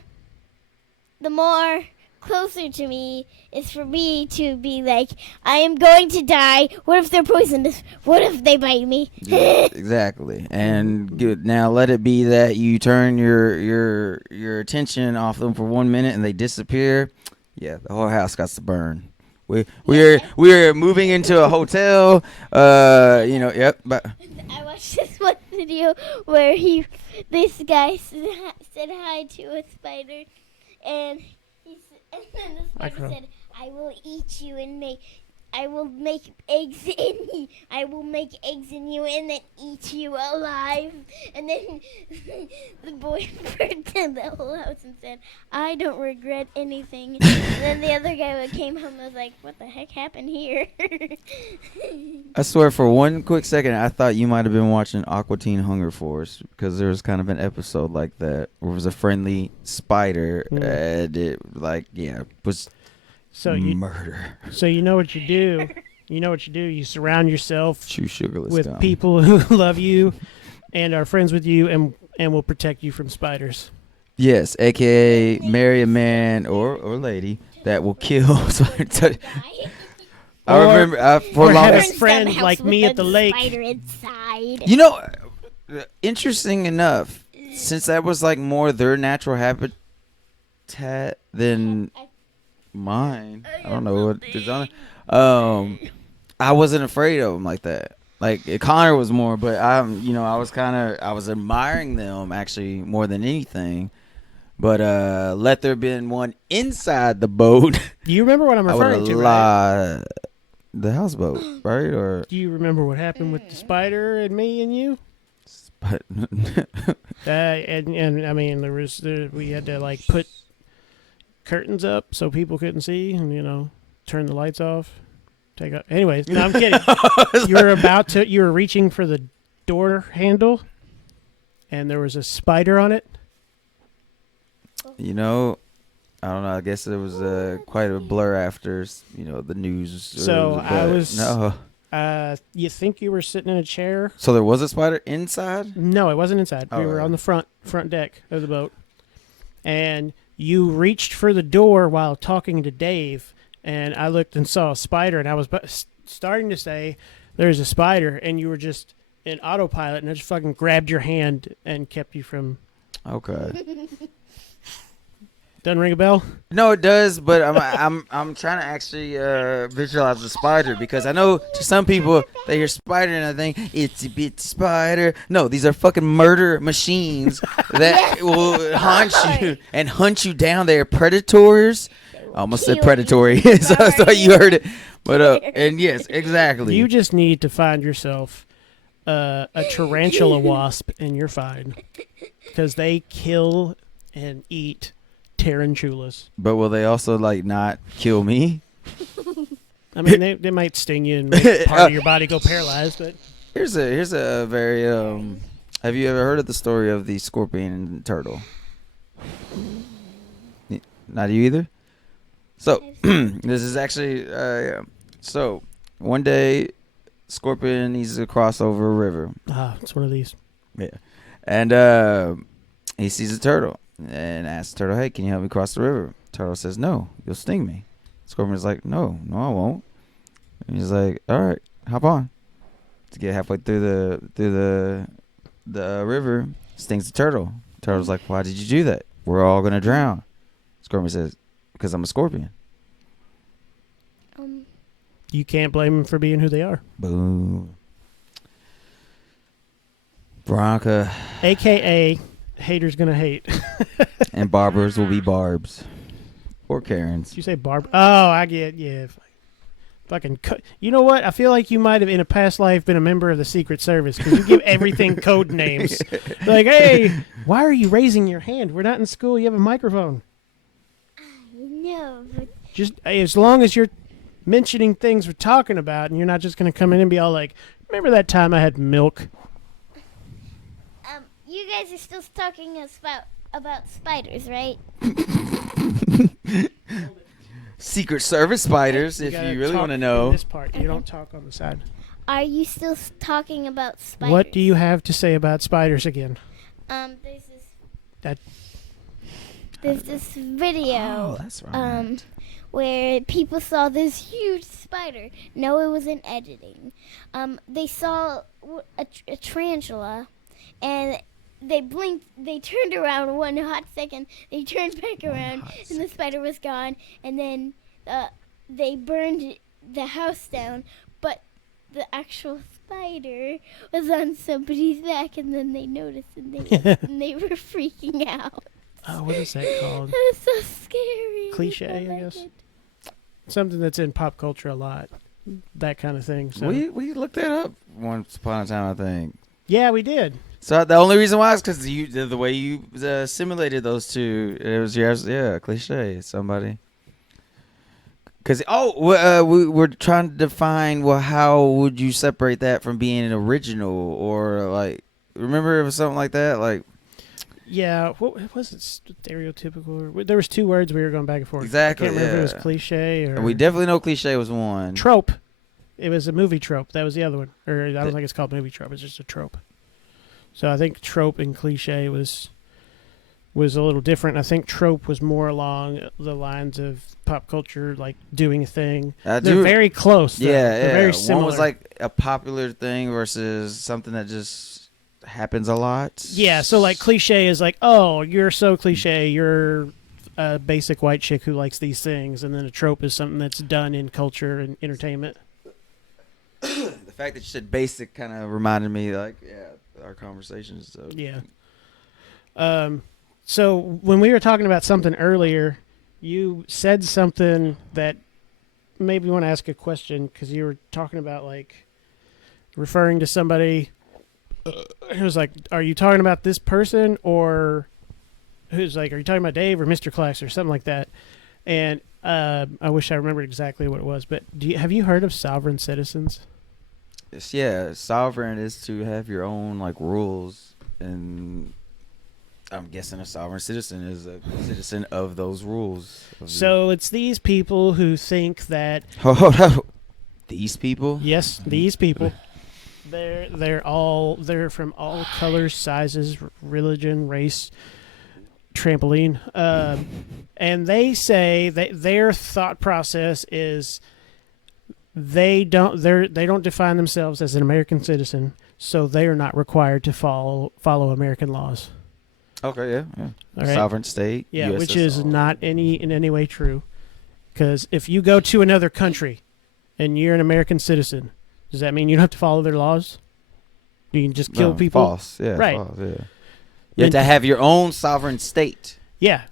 the more closer to me is for me to be like, I am going to die. What if they're poisonous? What if they bite me? Yeah, exactly. And good. Now let it be that you turn your attention off them for 1 minute and they disappear. Yeah, the whole house got to burn. We're moving into a hotel. Yep. But I watched this one video where this guy said hi to a spider, and and then the spider said, "I will eat you and I will make eggs in you and then eat you alive." And then the boy burned down the whole house and said, "I don't regret anything." And then the other guy came home and was like, "What the heck happened here?" I swear, for one quick second, I thought you might have been watching Aqua Teen Hunger Force, because there was kind of an episode like that where it was a friendly spider, and it was murder. So you know what you do. You surround yourself Chew sugarless with gum. people who love you and are friends with you and will protect you from spiders. Yes, aka marry a man or lady that will kill. I Or- remember for or long. have a Burns down friend the house like with me at a the lake. Spider inside. You know, interesting enough, since that was like more their natural habitat than mine. I don't know what design. I wasn't afraid of them like that. Like Connor was more, but I was admiring them actually more than anything. But let there been one inside the boat. Do you remember what I'm I would referring have to, right? lied. The houseboat, right? Or Do you remember what happened with the spider and me and you? but And I mean, we had to like put curtains up so people couldn't see, and turn the lights off. Take out. Anyways, no, I'm kidding. You were reaching for the door handle, and there was a spider on it. I don't know. I guess it was quite a blur after the news. So I was. No. You think you were sitting in a chair? So there was a spider inside? No, it wasn't inside. Oh, we were right. on the front deck of the boat, and you reached for the door while talking to Dave, and I looked and saw a spider, and I was starting to say, "There's a spider," and you were just in autopilot, and I just fucking grabbed your hand and kept you from. Okay. Doesn't ring a bell? No, it does, but I'm trying to actually visualize the spider because I know to some people they hear spider and I think it's a bit spider. No, these are fucking murder machines that will hunt you down. They're predators. I almost said predatory, so you heard it. But and yes, exactly. You just need to find yourself a tarantula wasp, and you're fine, because they kill and eat tarantulas. But will they also not kill me? I mean, they might sting you and make part of your body go paralyzed. But here's a very have you ever heard of the story of the scorpion and turtle? Not you either. So this is actually so one day scorpion needs to cross over a river. It's one of these. Yeah, and he sees a turtle. And asks Turtle, "Hey, can you help me cross the river?" Turtle says, "No, you'll sting me." Scorpion's like, No, I won't." And he's like, "All right, hop on." To get halfway through the river, stings the turtle. Turtle's like, "Why did you do that? We're all gonna drown." Scorpion says, "Because I'm a scorpion." You can't blame them for being who they are. Boom. Veronica. AKA, haters gonna hate. And barbers will be Barbs. Or Karens. Did you say Barb? Oh, I get, yeah. Fucking, you know what? I feel like you might have in a past life been a member of the Secret Service, because you give everything code names. Like, hey, why are you raising your hand? We're not in school. You have a microphone. No, but Just as long as you're mentioning things we're talking about, and you're not just gonna come in and be all like, "Remember that time I had milk?" you guys are still talking about spiders, right? Secret Service spiders, if gotta you really talk want to in know. this part, you don't talk on the side. Are you still talking about spiders? What do you have to say about spiders again? There's this. That- There's this video. Oh, that's right. Where people saw this huge spider. No, it wasn't editing. They saw a tarantula, and they blinked. They turned around one hot second. They turned back around, and the spider was gone. And then they burned the house down, but the actual spider was on somebody's back. And then they noticed, and they were freaking out. Oh, what is that called? It was so scary. Cliche, I like guess. it. Something that's in pop culture a lot. That kind of thing. So. We looked that up once upon a time, I think. Yeah, we did. So the only reason why is because the way you simulated those two, it was cliche. Somebody. Because we were trying to define how would you separate that from being an original or remember it was something like that Yeah, what was it? Stereotypical? There was two words we were going back and forth. Exactly. I can't remember if it was cliche or... And we definitely know cliche was one. Trope. It was a movie trope. That was the other one. Or I don't think it's called movie trope. It's just a trope. So I think trope and cliche was a little different. I think trope was more along the lines of pop culture, like doing a thing. They're very close. Though. They're very similar. One was like a popular thing versus something that just happens a lot. Yeah, so like cliche is like, oh, you're so cliche. You're a basic white chick who likes these things. And then a trope is something that's done in culture and entertainment. The fact that you said basic kind of reminded me, like, our conversations. So. Yeah. So when we were talking about something earlier, you said something that made me want to ask a question because you were talking about like referring to somebody. It was like, are you talking about this person or who's like, are you talking about Dave or Mr. Clax or something like that? And I wish I remembered exactly what it was, but have you heard of sovereign citizens? Yeah, sovereign is to have your own like rules, and I'm guessing a sovereign citizen is a citizen of those rules. So it's these people who think that These people? yes, these people. They're from all colors, sizes, religion, race, trampoline, and they say that their thought process is they don't define themselves as an American citizen, so they are not required to follow American laws. Okay, yeah. All right? Sovereign state. Yeah, USSR. which is not in any way true, because if you go to another country and you're an American citizen, does that mean you don't have to follow their laws? You can just kill people? False. Yeah, Right. False, yeah. You have to have your own sovereign state. Yeah,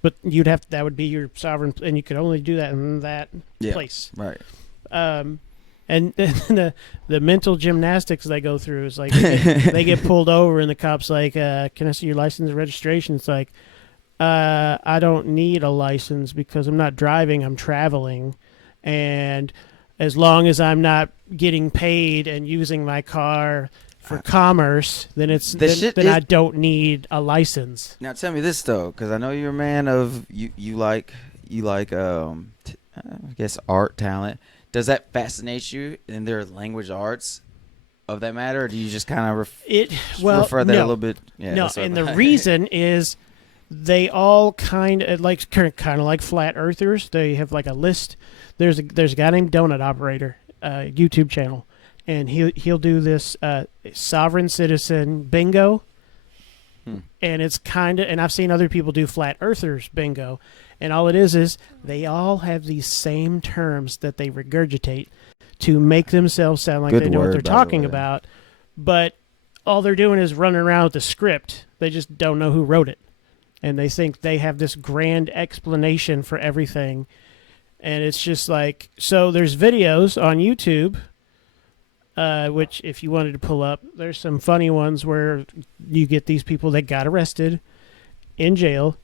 but that would be your sovereign, and you could only do that in that place. Right. And the mental gymnastics they go through is like they get pulled over, and the cop's like, "Can I see your license and registration?" It's like, I don't need a license because I'm not driving, I'm traveling, and as long as I'm not getting paid and using my car for commerce, then I don't need a license. Now tell me this though, because I know you're a man of you like I guess art, talent. Does that fascinate you in their language arts of that matter, or do you just kind of refer that a little bit? Yeah, no, and the reason is they all kind of like flat earthers. They have like a list. There's a guy named Donut Operator, YouTube channel, and he'll do this sovereign citizen bingo, and it's and I've seen other people do flat earthers bingo, and all it is they all have these same terms that they regurgitate to make themselves sound like they know what they're talking about, but all they're doing is running around with the script. They just don't know who wrote it, and they think they have this grand explanation for everything. And it's just like, so there's videos on YouTube, which if you wanted to pull up, there's some funny ones where you get these people that got arrested in jail.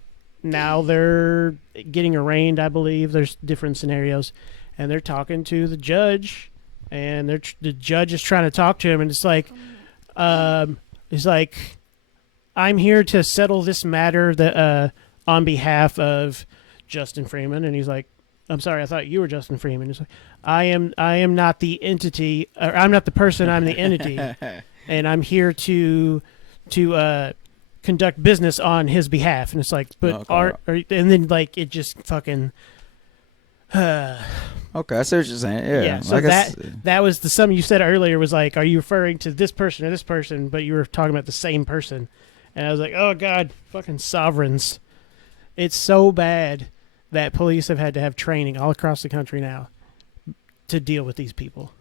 Now they're getting arraigned, I believe. There's different scenarios. And they're talking to the judge, and the judge is trying to talk to him. And it's like, I'm here to settle this matter that on behalf of Justin Freeman. And he's like, I'm sorry, I thought you were Justin Freeman. It's like, I am not the entity, or I'm not the person, I'm the entity, and I'm here to conduct business on his behalf. And it's like, but and then like it just fucking. Okay, I see what you're saying. Yeah. So that was the something you said earlier was like, are you referring to this person or this person? But you were talking about the same person, and I was like, oh god, fucking sovereigns. It's so bad that police have had to have training all across the country now to deal with these people.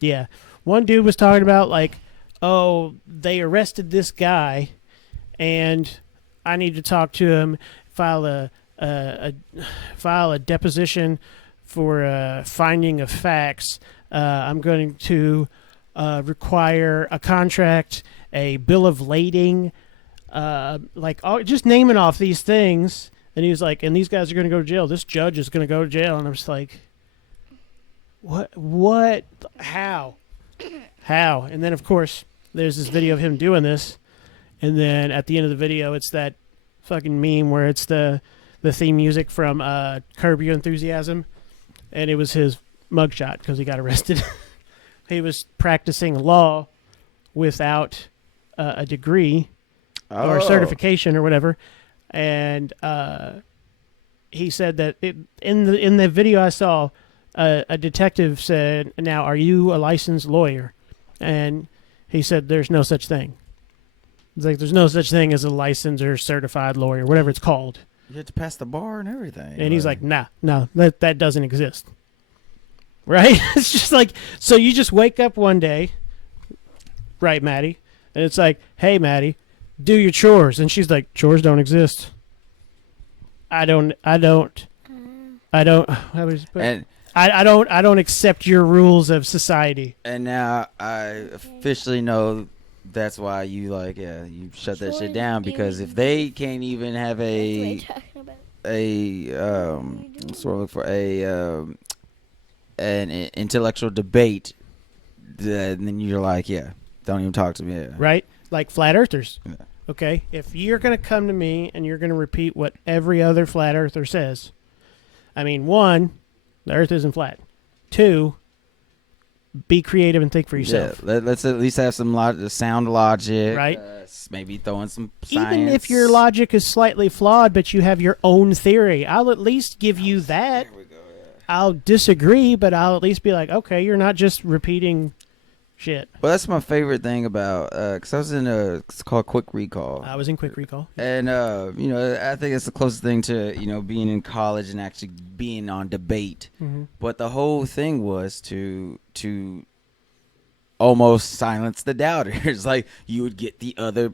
Yeah. One dude was talking about like, oh, they arrested this guy and I need to talk to him, file a deposition for finding of facts. I'm going to require a contract, a bill of lading, just naming off these things. And he was like, and these guys are going to go to jail. This judge is going to go to jail. And I'm just like, what, how? And then, of course, there's this video of him doing this. And then at the end of the video, it's that fucking meme where it's the theme music from Curb Your Enthusiasm. And it was his mugshot because he got arrested. He was practicing law without a degree or certification or whatever. And he said that in the video I saw, a detective said, "Now, are you a licensed lawyer?" And he said, "There's no such thing." It's like there's no such thing as a licensed or certified lawyer, whatever it's called. You had to pass the bar and everything. And he's like, "No, that doesn't exist." right? It's just like, so you just wake up one day, right, Mattie? And it's like, hey, Mattie, do your chores. And she's like, chores don't exist. I don't, how would you put it? And I don't accept your rules of society. and now I officially know that's why you you shut that shit down, because if they can't even have That's what a I'm talking about. what's the word I'm looking for, an intellectual debate, then you're like, don't even talk to me. Yeah. Right? Like flat earthers. Yeah. Okay? If you're going to come to me and you're going to repeat what every other flat earther says, I mean, one, the earth isn't flat. Two, be creative and think for yourself. Yeah, let's at least have some sound logic. Right. Maybe throw in some science. Even if your logic is slightly flawed, but you have your own theory, I'll at least give you that. There we go, yeah. I'll disagree, but I'll at least be like, okay, you're not just repeating shit. Well, that's my favorite thing about, because I was in it's called Quick Recall. I was in Quick Recall. And, I think it's the closest thing to, being in college and actually being on debate. Mm-hmm. But the whole thing was to almost silence the doubters. Like, you would get the other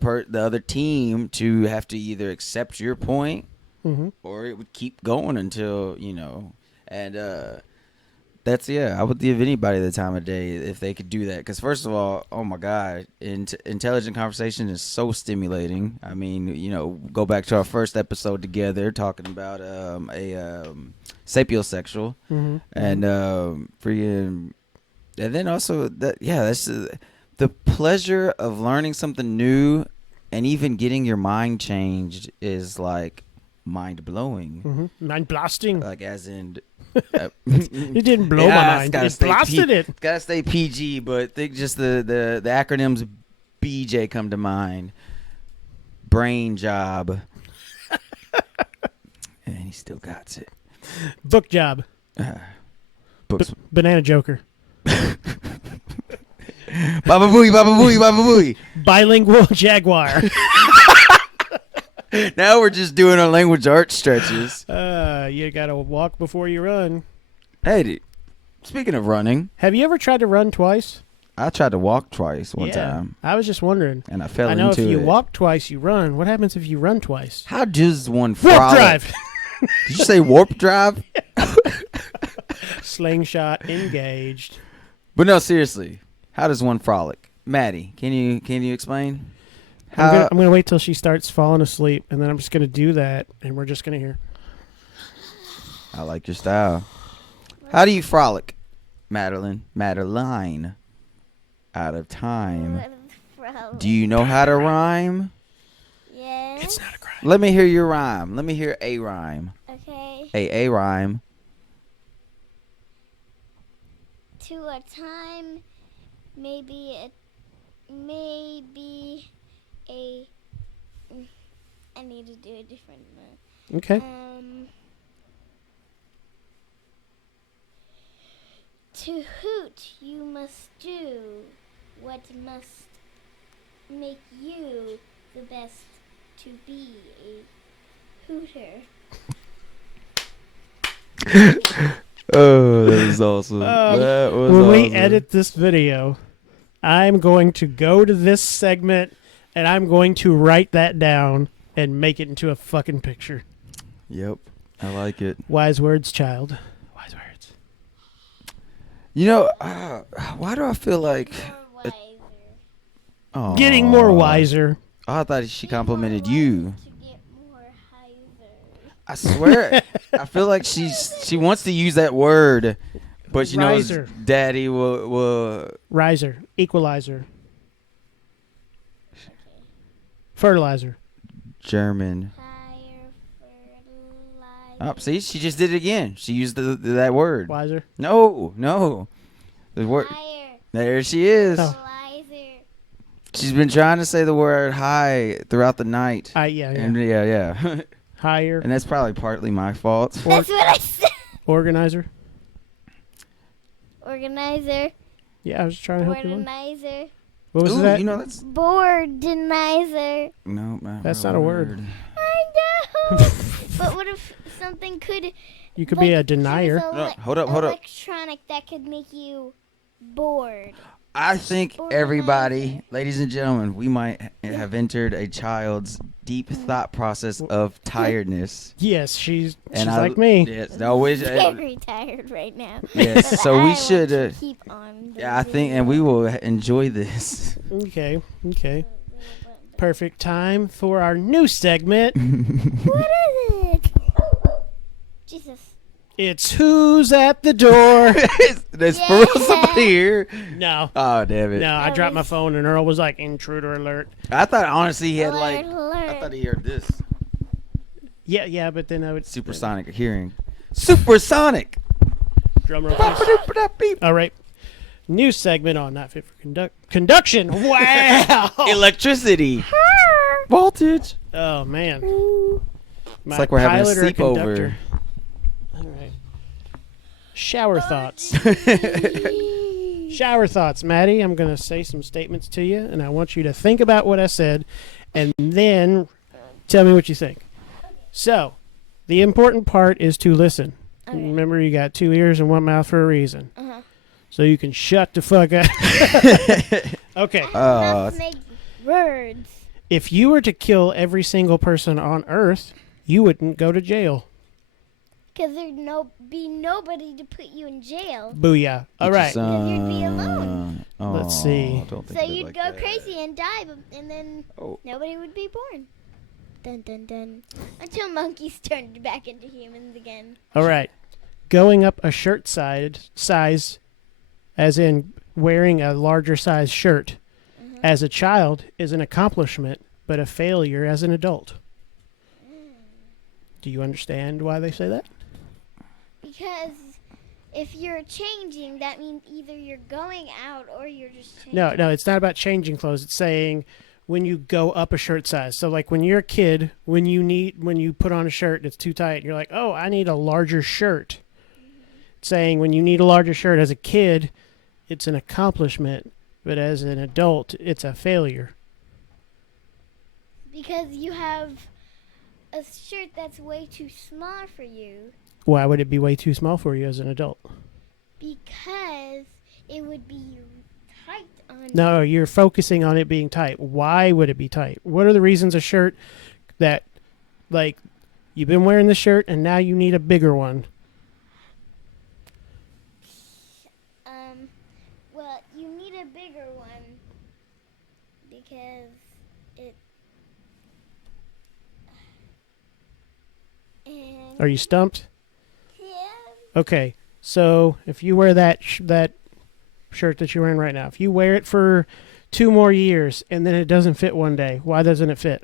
team to have to either accept your point, Mm-hmm. or it would keep going until, and that's, I would give anybody the time of day if they could do that. Because first of all, oh my God, intelligent conversation is so stimulating. I mean, go back to our first episode together talking about sapiosexual, Mm-hmm. and freaking, and then also that's the pleasure of learning something new, and even getting your mind changed is like mind blowing. Mm-hmm. Mind blasting. Like as in. It didn't blow my mind. It blasted it. Gotta stay PG, but think just the acronyms BJ come to mind. Brain job. And he still got it. Book job. Books. Banana Joker. Baba booey, baba booey, baba booey. Bilingual Jaguar. Now we're just doing our language art stretches. You gotta walk before you run. Hey, dude, speaking of running, Have you ever tried to run twice? I tried to walk twice one time, I was just wondering. and I fell I know into if you it. walk twice, you run. What happens if you run twice? How does one Warp frolic? drive. Did you say warp drive? Slingshot engaged. But no, seriously, how does one frolic? Mattie, can you explain? I'm gonna wait till she starts falling asleep, and then I'm just gonna do that, and we're just gonna hear. I like your style. How do you frolic, Madeline? Out of time. Do you know how to rhyme? Yes. It's not a crime. Let me hear your rhyme. Let me hear a rhyme. Okay. A rhyme. To a time, maybe a. I need to do a different one. Okay. To hoot, you must do what must make you the best to be a hooter. Oh, that was awesome. That was when we awesome. edit this video, I'm going to go to this segment, and I'm going to write that down and make it into a fucking picture. Yep, I like it. Wise words, child. Wise words. Why do I feel like More wiser. oh, Getting more wiser. I thought she Get more complimented wiser you. To get more hyzer. I swear, I feel like she wants to use that word, but she knows Riser. Daddy will. Riser. Equalizer. Fertilizer. German. Higher fertilizer. Oh, see, she just did it again. She used that word. Wiser. No, the word. Higher There she is. Oh. fertilizer. She's been trying to say the word high throughout the night. Yeah. And yeah. Higher. And that's probably partly my fault. That's what I said. Organizer. Organizer. Yeah, I was trying to help you. Organizer. What was Ooh, that? that's Boardinizer. no. That's not a word. I know. But what if something could You could be a Like, denier. there's No, hold up. electronic that could make you bored. I think Borderline everybody, sick. ladies and gentlemen, we might have entered a child's deep thought process of tiredness. Yes, she's And like me. Yes, I wish. Very tired right now. Yes, But so I we want should. to keep on. Yeah, I think, and we will enjoy this. Okay. Perfect time for our new segment. What is it? Jesus. It's Who's at the Door. There's for real somebody here. No. Oh damn it! No, I That dropped my was- phone and Earl was like, intruder alert. I thought honestly he had Alert, like. I alert. thought he heard this. Yeah, but then I would. Supersonic hearing. Supersonic. Drum roll, please. All right. New segment on Not Fit for Conduction. Wow. Electricity. Voltage. Oh, man. It's like we're having a pilot or sleepover. conductor? All right. Shower thoughts. Shower thoughts, Mattie. I'm going to say some statements to you, and I want you to think about what I said, and then tell me what you think. So, the important part is to listen. Okay. Remember, you got 2 ears and 1 mouth for a reason. Uh-huh. So you can shut the fuck up. Okay. Enough make words. If you were to kill every single person on Earth, you wouldn't go to jail. Because there'd be nobody to put you in jail. Booyah. All right. Because you'd be alone. Let's see. Don't think So of it you'd like go that. crazy and die, and then Oh. nobody would be born. Dun dun dun. Until monkeys turned back into humans again. All right. Going up a shirt size, as in wearing a larger size shirt, as a child is an accomplishment, but a failure as an adult. Do you understand why they say that? Because if you're changing, that means either you're going out or you're just changing. No, it's not about changing clothes. It's saying when you go up a shirt size. So like when you're a kid, when you put on a shirt and it's too tight, you're like, oh, I need a larger shirt. It's saying when you need a larger shirt as a kid, it's an accomplishment, but as an adult, it's a failure. Because you have a shirt that's way too small for you. Why would it be way too small for you as an adult? Because it would be tight on No, you're focusing on it being tight. Why would it be tight? What are the reasons a shirt that, like, you've been wearing the shirt and now you need a bigger one? Well, you need a bigger one because it. And Are you stumped? yeah, Okay, so if you wear that shirt that you're wearing right now, if you wear it for 2 more years and then it doesn't fit one day, why doesn't it fit?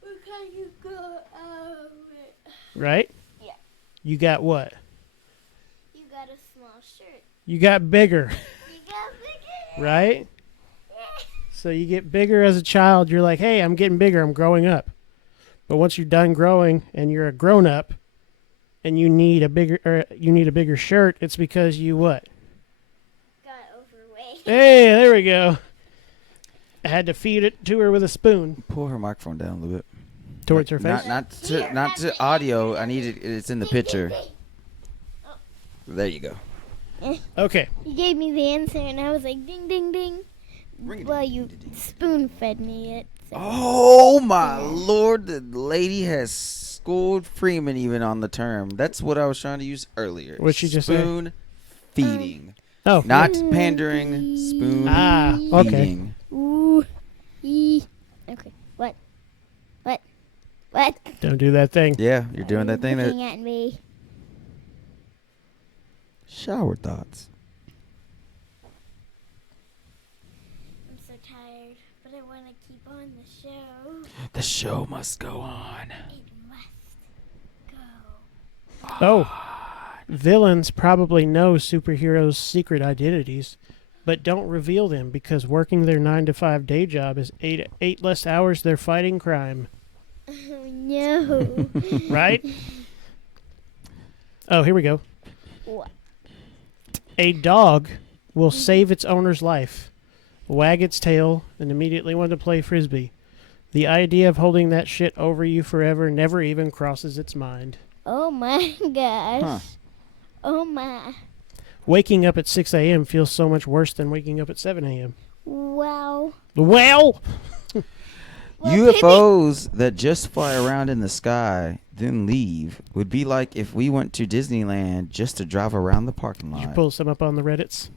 because you go out of it. Right? Yeah. You got what? You got a small shirt. You got bigger, You got bigger. right? So you get bigger as a child. You're like, hey, I'm getting bigger. I'm growing up. But once you're done growing and you're a grown up, and you need a bigger shirt, it's because you what? Got overweight. Hey, there we go. I had to feed it to her with a spoon Pull her microphone down a little bit. towards her face. Not to audio. I need it. It's in the picture. There you go. Okay. You gave me the answer, and I was like, ding, ding, ding. Well, you spoon fed me it. So. Oh my lord! The lady has schooled Freeman even on the term. That's what I was trying to use earlier. What'd she just say? Spoon feeding, Oh. not pandering. Spoon Ah, okay. feeding. Ooh. Okay. What? Don't do that thing. Yeah, you're doing that thing. That Looking at me. shower thoughts. I'm so tired, but I want to keep on the show. The show must go on. It must go. Oh. Villains probably know superheroes' secret identities, but don't reveal them because working their 9-to-5 day job is 8 less hours they're fighting crime. Oh no. Right? Oh, here we go. What? A dog will save its owner's life, wag its tail, and immediately want to play frisbee. The idea of holding that shit over you forever never even crosses its mind. Oh my gosh. Huh. Oh my. Waking up at 6 a.m. feels so much worse than waking up at 7 a.m. Wow. Well, Well, UFOs that just fly around in the sky, then leave, would be like if we went to Disneyland just to drive around the parking did you lot. pull some up on the Reddits?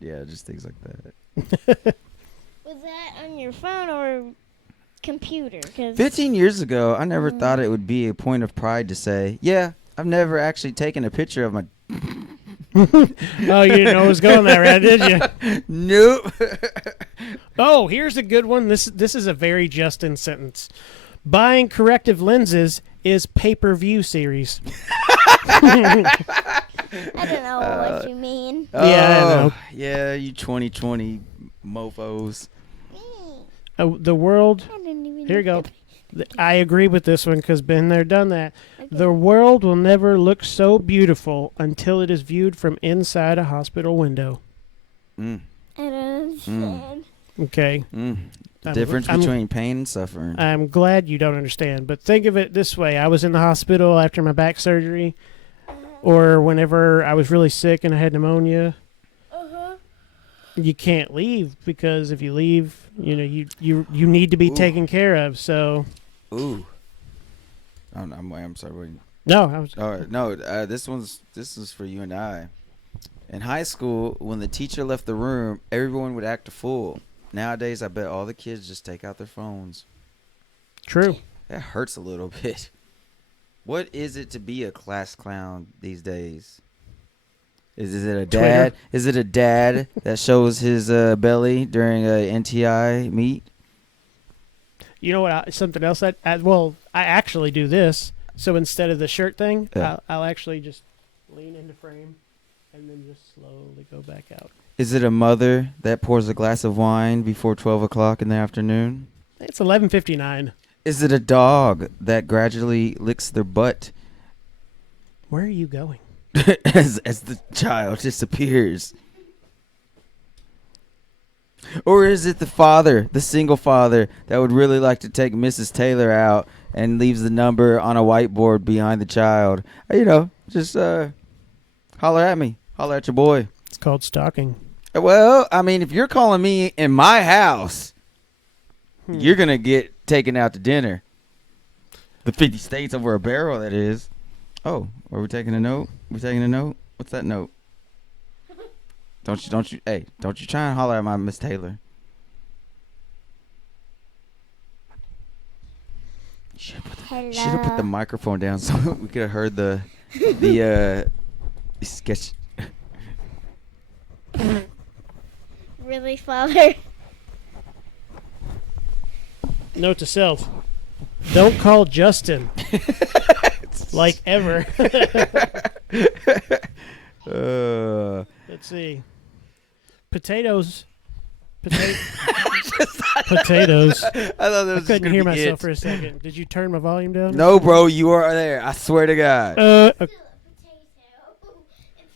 Yeah, just things like that. Was that on your phone or computer? 'Cause 15 years ago, I never thought it would be a point of pride to say, yeah, I've never actually taken a picture of my... Oh, you didn't know it was going there, right? Did you? Nope. Oh, here's a good one. This is a very Justin sentence. Buying corrective lenses is pay-per-view series. I don't know what you mean. Yeah, I know. Yeah, you 2020 mofos. The world. I didn't even Here you know go. I agree with this one because been there, done that. Okay. The world will never look so beautiful until it is viewed from inside a hospital window. Mm. I don't understand. Okay. Mm. The I'm- difference I'm- between pain and suffering. I'm glad you don't understand, but think of it this way. I was in the hospital after my back surgery, or whenever I was really sick and I had pneumonia. You can't leave because if you leave, you need to be Ooh. taken care of. So, Ooh. I'm sorry. Wait. no, I was. All right. No, this is for you and I. In high school, when the teacher left the room, everyone would act a fool. Nowadays, I bet all the kids just take out their phones. True. That hurts a little bit. What is it to be a class clown these days? Is it a dad? Twitter. Is it a dad that shows his belly during a NTI meet? You know what? Something else I actually do this. So instead of the shirt thing, Yeah. I'll actually just lean into frame and then just slowly go back out. Is it a mother that pours a glass of wine before 12 o'clock in the afternoon? It's 11:59. Is it a dog that gradually licks their butt Where are you going? as the child disappears? Or is it the father, the single father, that would really like to take Mrs. Taylor out and leaves the number on a whiteboard behind the child? Just holler at me. Holler at your boy. It's called stalking. Well, I mean, if you're calling me in my house, you're going to get taken out to dinner. The 50 states over a barrel, that is. Oh, are we taking a note? We taking a note? What's that note? Don't you try and holler at my Miss Taylor. Should have put the microphone down so we could have heard the sketch. Really, Father? Note to self: don't call Justin. Like ever. Let's see. Potatoes. Potatoes. I thought that I was couldn't hear myself for a second. Did you turn my volume down? No, bro, you are there. I swear to God. Okay.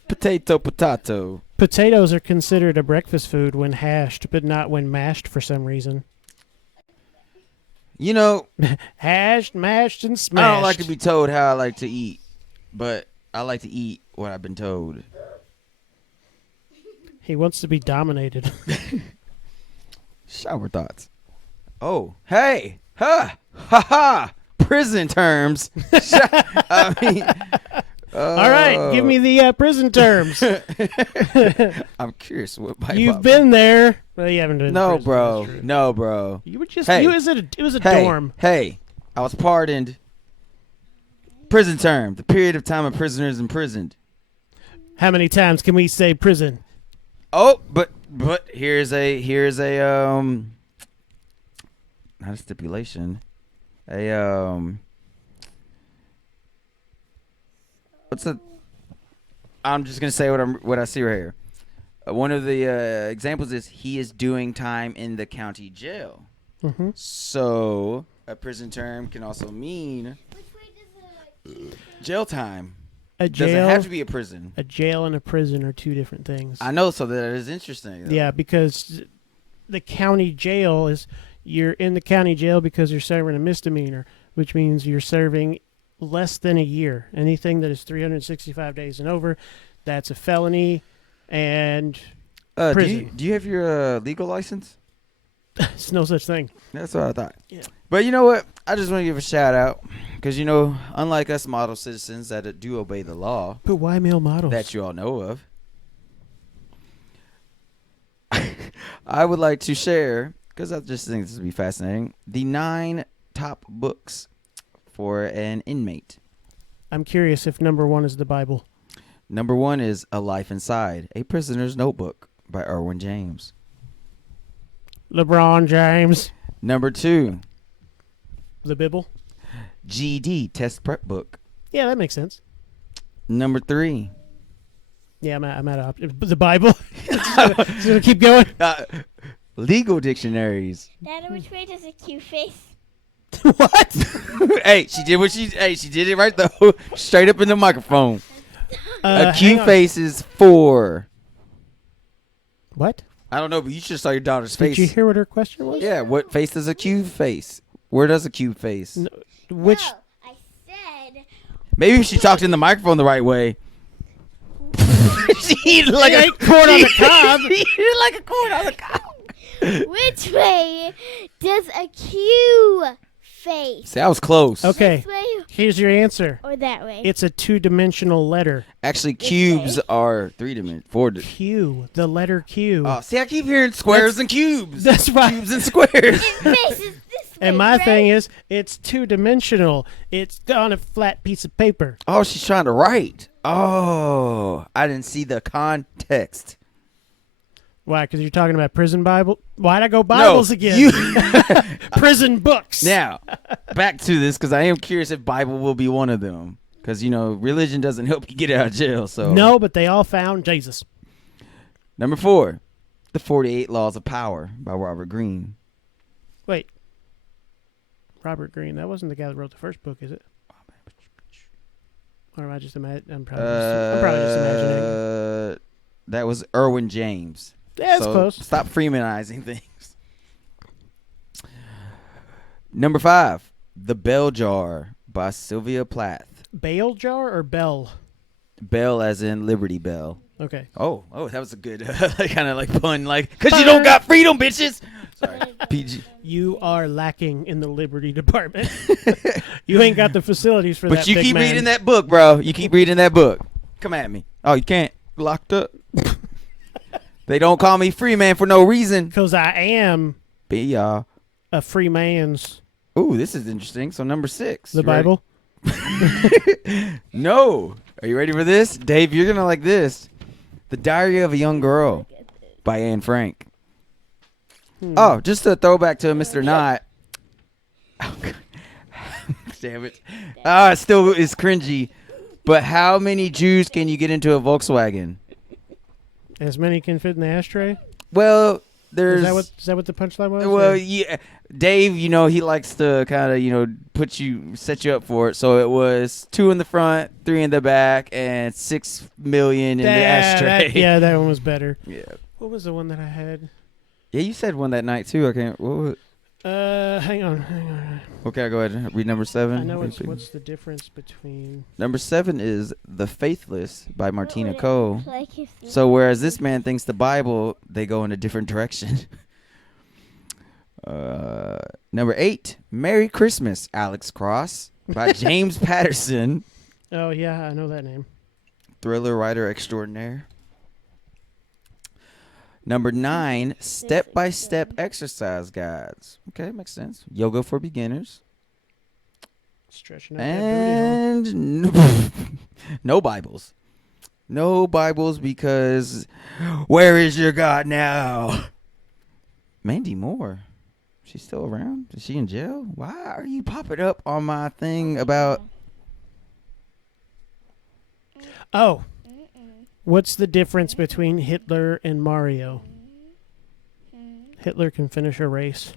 Potato. Potatoes are considered a breakfast food when hashed, but not when mashed for some reason. You know, Hashed, mashed, and smashed. I don't like to be told how I like to eat, but I like to eat what I've been told. He wants to be dominated. Shower thoughts. Oh, hey, ha, ha, ha. Prison terms. I mean, All right, give me the prison terms. I'm curious what You've been there. Well, you haven't been. in No, prison, bro. that's true. No, bro. You were just. Hey. It was a dorm. Hey, I was pardoned. Prison term. The period of time a prisoner is imprisoned. How many times can we say prison? Oh, but here's a not a stipulation. I'm just gonna say what I see right here. One of the examples is he is doing time in the county jail. Mm-hmm. So a prison term can also mean jail time. A Doesn't jail. have to be a prison. A jail and a prison are two different things. I know, so that is interesting. Though. Yeah, because the county jail is you're in the county jail because you're serving a misdemeanor, which means you're serving less than a year. Anything that is 365 days and over, that's a felony, and prison. Do you have your legal license? It's no such thing. That's what I thought. Yeah. But you know what? I just want to give a shout out because, you know, unlike us model citizens that do obey the law But why male models? that you all know of, I would like to share, because I just think this would be fascinating, the 9 top books for an inmate. I'm curious if number 1 is the Bible. Number 1 is A Life Inside, A Prisoner's Notebook by Erwin James. LeBron James. Number 2, The Bible. GED Test Prep Book. Yeah, that makes sense. Number 3, Yeah, I'm at the Bible. Just gonna keep going. Legal Dictionaries. Dad, which way does a Q face? What? Hey, she did it right though. Straight up in the microphone. A hang Q on. face is 4. What? I don't know, but you should saw your daughter's Did face. you hear what her question was? Yeah, what face does a cube face? Where does a cube face? No. Which? No, I said. Maybe if she talked in the microphone the right way. She eat like It ain't corn on the cob. She eat like a corn on the cob. Which way does a Q face? See, I was close. Okay. This way Here's your answer. or that way? It's a 2-dimensional letter. Actually, cubes are 3-dimensional. 4. Q. The letter Q. Oh, see, I keep hearing squares and cubes. That's right. Cubes and squares. It faces this way. And my right? thing is, it's 2-dimensional. It's on a flat piece of paper. Oh, she's trying to write. Oh, I didn't see the context. Why? Because you're talking about prison Bible? Why'd I go Bibles again? Prison books. Now, back to this because I am curious if Bible will be one of them. Because, you know, religion doesn't help you get out of jail. So No, but they all found Jesus. Number 4, The 48 Laws of Power by Robert Greene. Wait. Robert Greene. That wasn't the guy that wrote the first book, is it? Or am I just I'm probably just imagining. That was Erwin James. Yeah, it's So close. Stop Freemanizing things. Number 5, The Bell Jar by Sylvia Plath. Bale jar or bell? Bell as in Liberty Bell. Okay. Oh, that was a good kind of like pun, like, because you don't got freedom, bitches. Sorry, PG. You are lacking in the Liberty Department. You ain't got the facilities for that. But you big keep man. reading that book, bro. You keep reading that book. Come at me. Oh, you can't. Locked up. They don't call me free man for no reason. Because I am Be y'all. a free man's. Ooh, this is interesting. So number 6. The You ready? Bible. No. Are you ready for this? Dave, you're going to like this. The Diary of a Young Girl by Anne Frank. Oh, just a throwback to Mr. Knott. Oh, God. Damn it. It still is cringy. But how many Jews can you get into a Volkswagen? As many can fit in the ashtray. Well, there's... Is that what the punchline was? Well, Or- yeah. Dave, you know, he likes to kind of, you know, set you up for it. So it was 2 in the front, 3 in the back, and 6 million in the ashtray. That one was better. Yeah. What was the one that I had? Yeah, you said one that night too. I can't. What was it? Hang on. Okay, go ahead and read number 7. I know what's the difference between. Number 7 is The Faithless by Martina What would it Coe. look like if you- So whereas this man thinks the Bible, they go in a different direction. Number 8, Merry Christmas, Alex Cross by James Patterson, Oh yeah, I know that name. thriller writer extraordinaire. Number 9, Step-by-Step Exercise Guides. Okay, makes sense. Yoga for Beginners. Stretching out that booty hole. And no Bibles. No Bibles because where is your God now? Mandy Moore. She's still around? Is she in jail? Why are you popping up on my thing about... Oh, what's the difference between Hitler and Mario? Hitler can finish a race.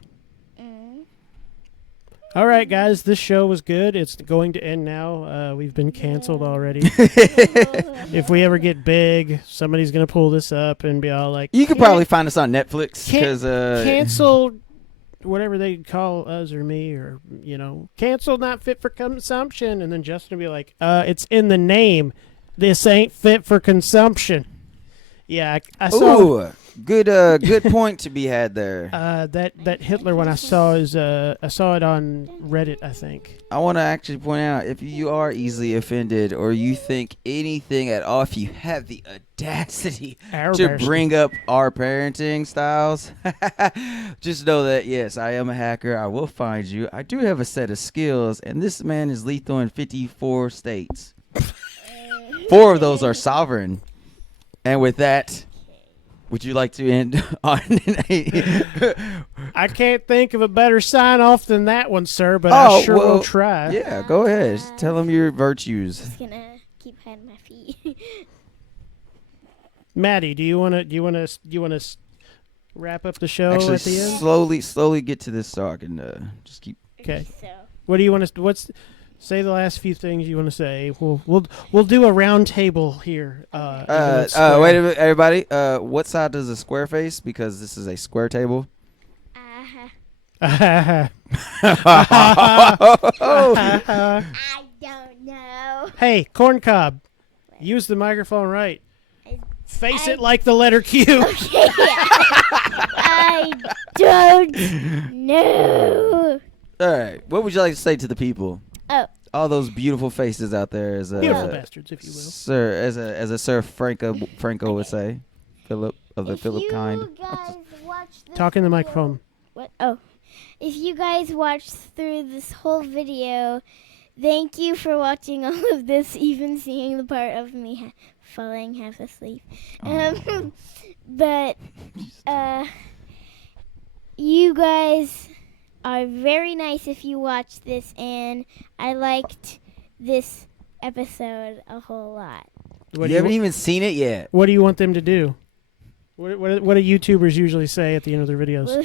All right, guys, this show was good. It's going to end now. We've been canceled already. If we ever get big, somebody's going to pull this up and be all like, You could probably find us on Netflix because... canceled. whatever they call us or me, or canceled, not fit for consumption, and then Justin would be like, "It's in the name. This ain't fit for consumption." Yeah, I saw. Ooh, good point to be had there. That Hitler one I saw I saw it on Reddit, I think. I want to actually point out, if you are easily offended or you think anything at all, if you have the audacity to bring up our parenting styles, just know that, yes, I am a hacker. I will find you. I do have a set of skills, and this man is lethal in 54 states. 4 of those are sovereign. And with that, would you like to end on I can't think of a better sign off than that one, sir, but I sure will try. Yeah, go ahead. Tell them your virtues. I'm just gonna keep hiding my feet. Mattie, do you wanna wrap up the show Actually, at the end? slowly get to this so I can just keep. Okay. So. What do you want to? Say the last few things you want to say. We'll do a round table here. Wait a minute, everybody. What side does a square face? Because this is a square table. I don't know. Hey, corn cob, use the microphone right. Face it like the letter Q. Okay. I don't know. All right. What would you like to say to the people? Oh. All those beautiful faces out there, as a Beautiful bastards, if you will. Sir, as a Sir Franco would say, Philip of the Philip kind. If you guys watch this Talk in the video- microphone. What? Oh. If you guys watched through this whole video, thank you for watching all of this, even seeing the part of me falling half asleep. But you guys are very nice if you watch this, and I liked this episode a whole lot. You haven't even seen it yet. What do you want them to do? What do YouTubers usually say at the end of their videos? Well,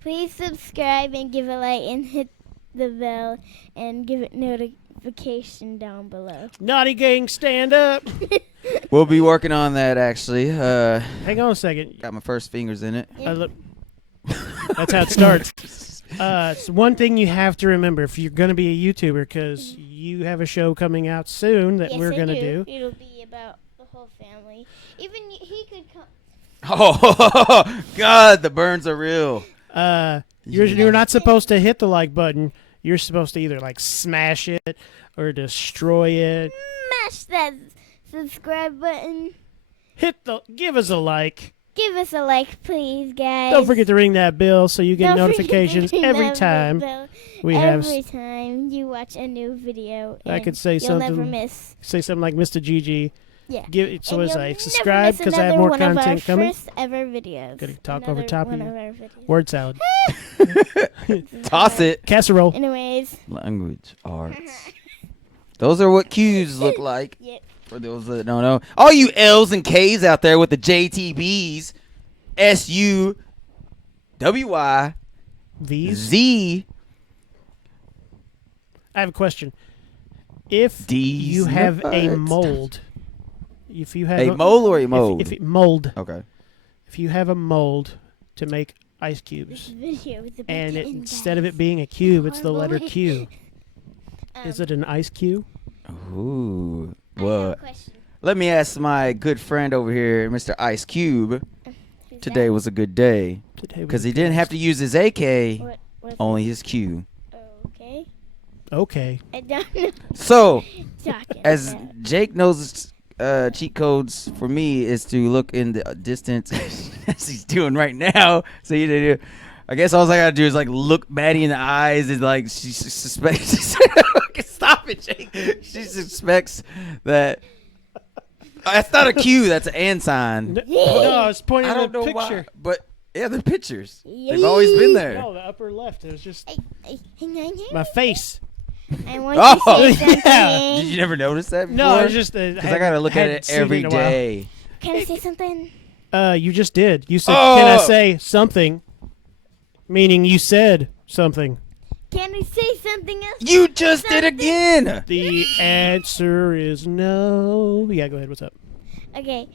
please subscribe and give a like and hit the bell and give it notification down below. Naughty gang, stand up. We'll be working on that, actually. Hang on a second. Got my first fingers in it. That's how it starts. It's one thing you have to remember if you're going to be a YouTuber, because you have a show coming out soon that we're going to do. It'll be about the whole family. Even he could come. Oh, God, the burns are real. You're not supposed to hit the like button. You're supposed to either smash it or destroy it. Smash that subscribe button. Give us a like. Give us a like, please, guys. Don't forget to ring that bell so you get Don't forget to notifications ring every that time bell every time you watch a new video. I could say you'll something. Never miss. Say something like Mr. GG. Yeah. So as you'll I never subscribe miss because I have more another one content of our coming. First ever videos. Gotta talk over Another top of one you. our videos. Word salad. Toss it. Casserole. Anyways. Language arts. Those are what Q's look like. Yep. For those that don't know. All you L's and K's out there with the JTBs. SUWY V's. Z I have a question. If D's you have a nuts. mold, if you have A mole or a mold? Mold. Okay. If you have a mold to make ice This cubes, video is about and to end, instead of guys. it being a cube, it's the Horrible letter way. Q. Is it an ice cube? Ooh. I have Well, a question. let me ask my good friend over here, Mr. Ice Cube. Who's Today that? was a good day because he didn't have to use his AK, What's only his Q. Okay. Okay. I don't know. So, Talking as about. Jake knows, cheat codes for me is to look in the distance as he's doing right now. So I guess all I gotta do is look Mattie in the eyes and she suspects. Stop it, Jake. She suspects that. That's not a Q. That's an and sign. No, it's pointing I at don't the know picture. why, but yeah, they're pictures. They've always been there. No, the upper left. It was just Hang on. my face. I want Oh, to say something. yeah. Did you never notice that before? No, it's just because I gotta look at it every day. Can I say something? You just did. You said, "Can I Oh. say something?" Meaning you said something. Can I say something else? You just did again. The answer is no. Yeah, go ahead. What's up? Okay.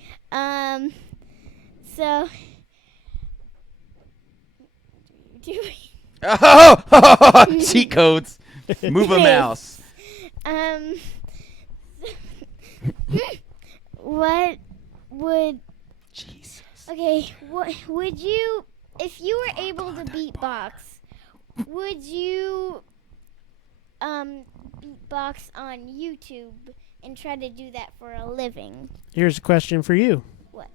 So. Oh, cheat codes. Move a mouse. Um, what would Jesus. okay? What would you, if you were able to beatbox? Would you beatbox on YouTube and try to do that for a living? Here's a question for you. What?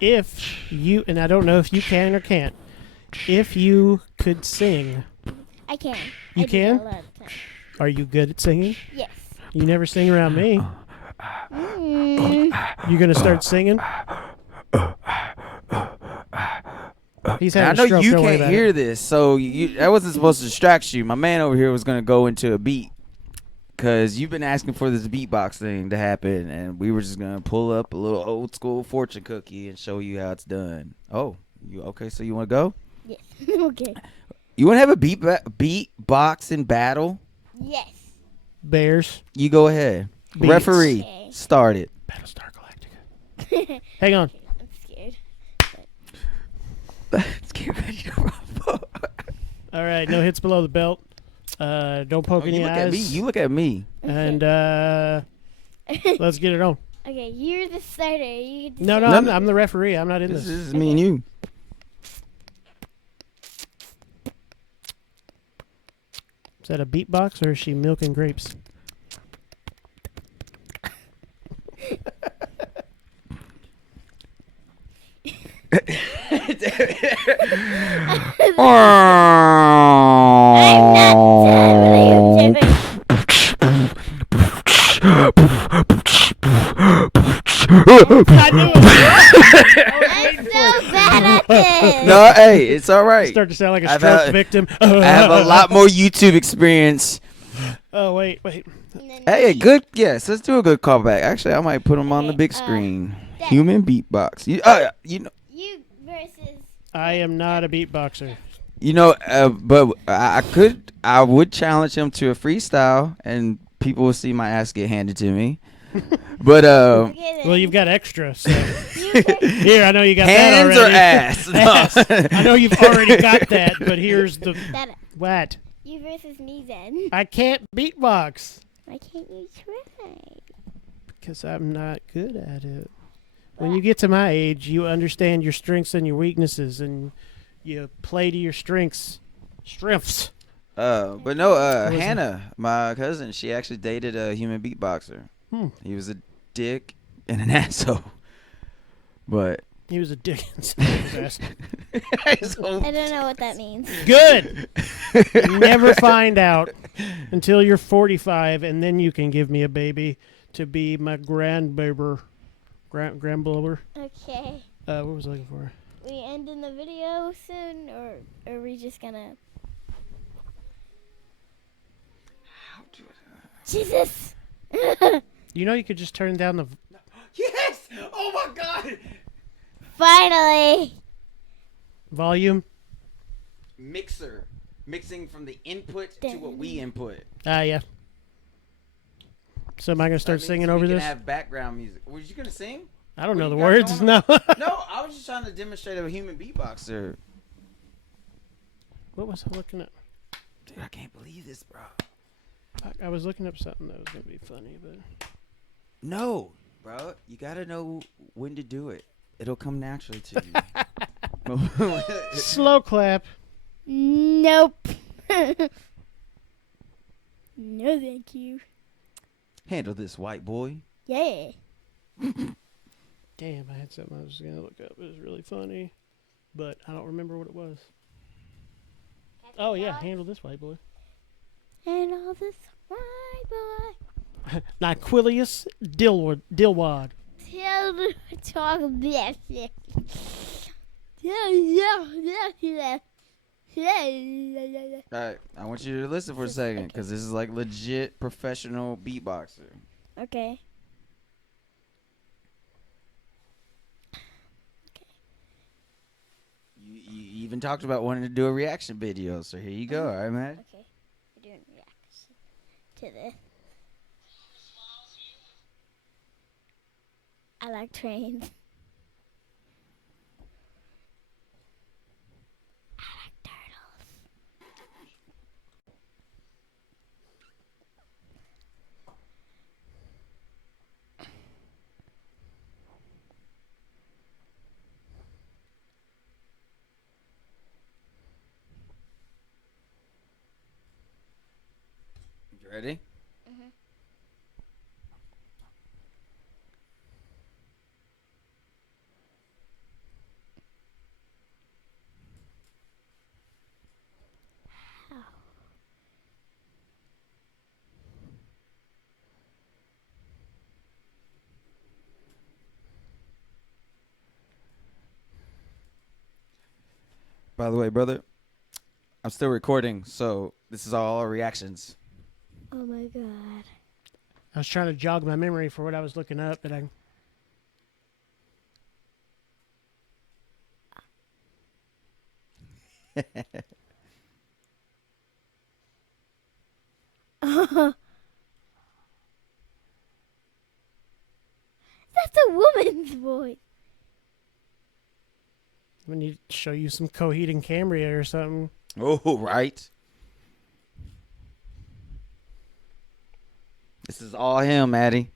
If you, and I don't know if you can or can't, if you could sing, I can. You I do can? that a lot of times. are you good at singing? Yes. You never sing around me. Mm. You gonna start singing? He's Now, I having know a stroke. you Don't worry can't about hear it. this, so that wasn't supposed to distract you. My man over here was gonna go into a beat because you've been asking for this beatbox thing to happen, and we were just gonna pull up a little old school fortune cookie and show you how it's done. Oh, you okay? So you want to go? Yes. Okay. You want to have a beatboxing battle? Yes. Bears. You go ahead. Beats. Referee, Okay. start it. Battlestar Galactica. Hang on. I'm scared. Let's get ready to rumble. All right. No hits below the belt. Don't poke Oh, any you look eyes. at me. You look at me. And let's get it on. Okay, you're the starter. You get to No, start. I'm the referee. I'm not in This this. is me and you. Is that a beatbox or is she milking grapes? I'm not done. What are you doing? I knew it. I'm so bad at this. No, hey, it's all right. Start to sound like a I've stroke had- victim. I have a lot more YouTube experience. Oh wait. And then Hey, good. Yes, let's do a good callback. Actually, I might put them on the Okay, big screen. Dad, Human beatbox. You know, you versus. I am not a beatboxer. but I would challenge him to a freestyle, and people will see my ass get handed to me. But Okay, then. Well, you've got extra. So You ver- here, I know you got hands that or already. ass? I know you've already got that, but here's the Dad, what? you versus me then. I can't beatbox Why can't you try? because I'm not good at it. When you get to my age, you understand your strengths and your weaknesses, and you play to your strengths. Strengths. But no, was it? Hannah, my cousin, she actually dated a human beatboxer. He was a dick and an asshole. But He was a dick. Good. I don't know what that means. Never find out until you're 45, and then you can give me a baby to be my grandbaber. Grandblower. Okay. What was I looking for? We ending the video soon, or are we just gonna? Jesus! You know you could just turn down the. yes! Oh my God! Finally! Volume. Mixing from the input to what we input. Yeah. So am I gonna start That means singing we over can this? have background music. Were you gonna sing? I don't what know the you got words. going No. No, I was just trying to demonstrate a human beatboxer. What was I looking at? Dude, I can't believe this, bro. I was looking up something that was gonna be funny, but No, bro. You gotta know when to do it. It'll come naturally to you. slow clap. Nope. No, thank you. Handle this, white boy. Yeah. Damn, I had something I was gonna look up. It was really funny, but I don't remember what it was. Oh yeah, handle this white boy. And all this white boy. Nyquilius Dilwad. Tell the talk about it. Alright, I want you to listen for a second because this is like legit professional beatboxer. Okay. You even talked about wanting to do a reaction video, so here you go, alright, man? Okay. We're doing reaction to this. I like trains. I like turtles. Ready? Mhm. By the way, brother, I'm still recording, so this is all our reactions. Oh my god. I was trying to jog my memory for what I was looking up, but I. That's a woman's voice. We need to show you some Coheed and Cambria or something. Oh, right. This is all him, Mattie.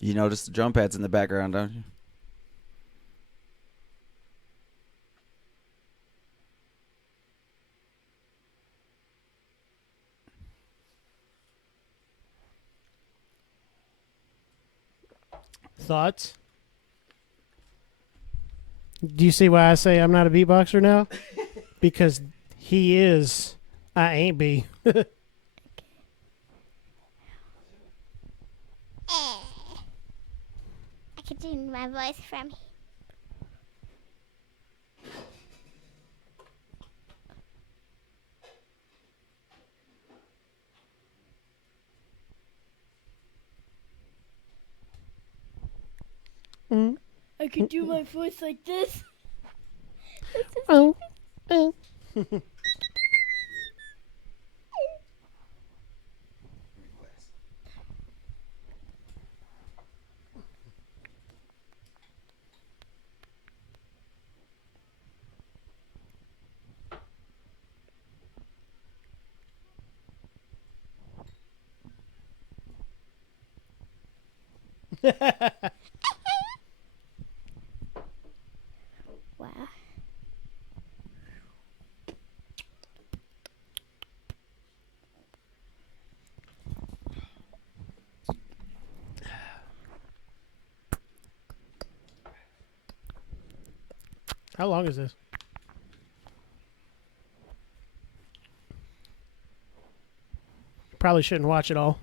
You notice the drum pads in the background, don't you? Thoughts? Do you see why I say I'm not a beatboxer now? Because he is. I ain't be. I can do my voice from here. Mm. I can do my voice like this. Oh. Oh. Wow. How long is this? Probably shouldn't watch it all.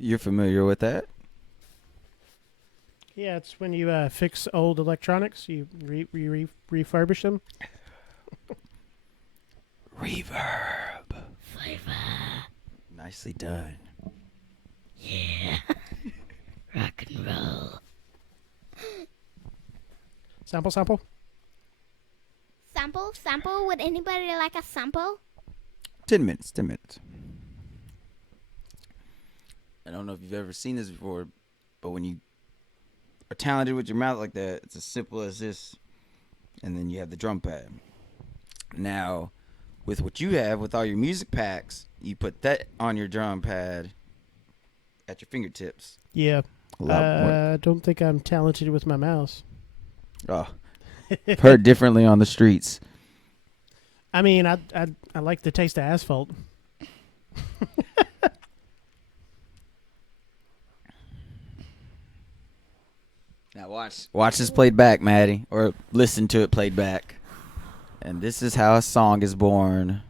You're familiar with that? Yeah, it's when you fix old electronics, you refurbish them. Reverb. Nicely done. Rock and roll. Sample, sample. Sample? Sample? Would anybody like a sample? 10 minutes. 10 minutes. I don't know if you've ever seen this before, but when you are talented with your mouth like that, it's as simple as this. And then you have the drum pad. Now, with what you have, with all your music packs, you put that on your drum pad at your fingertips. Yeah. A lot more. I don't think I'm talented with my mouse. Oh, I've heard differently on the streets. I mean, I like the taste of asphalt. Now watch this played back, Mattie, or listen to it played back. And this is how a song is born.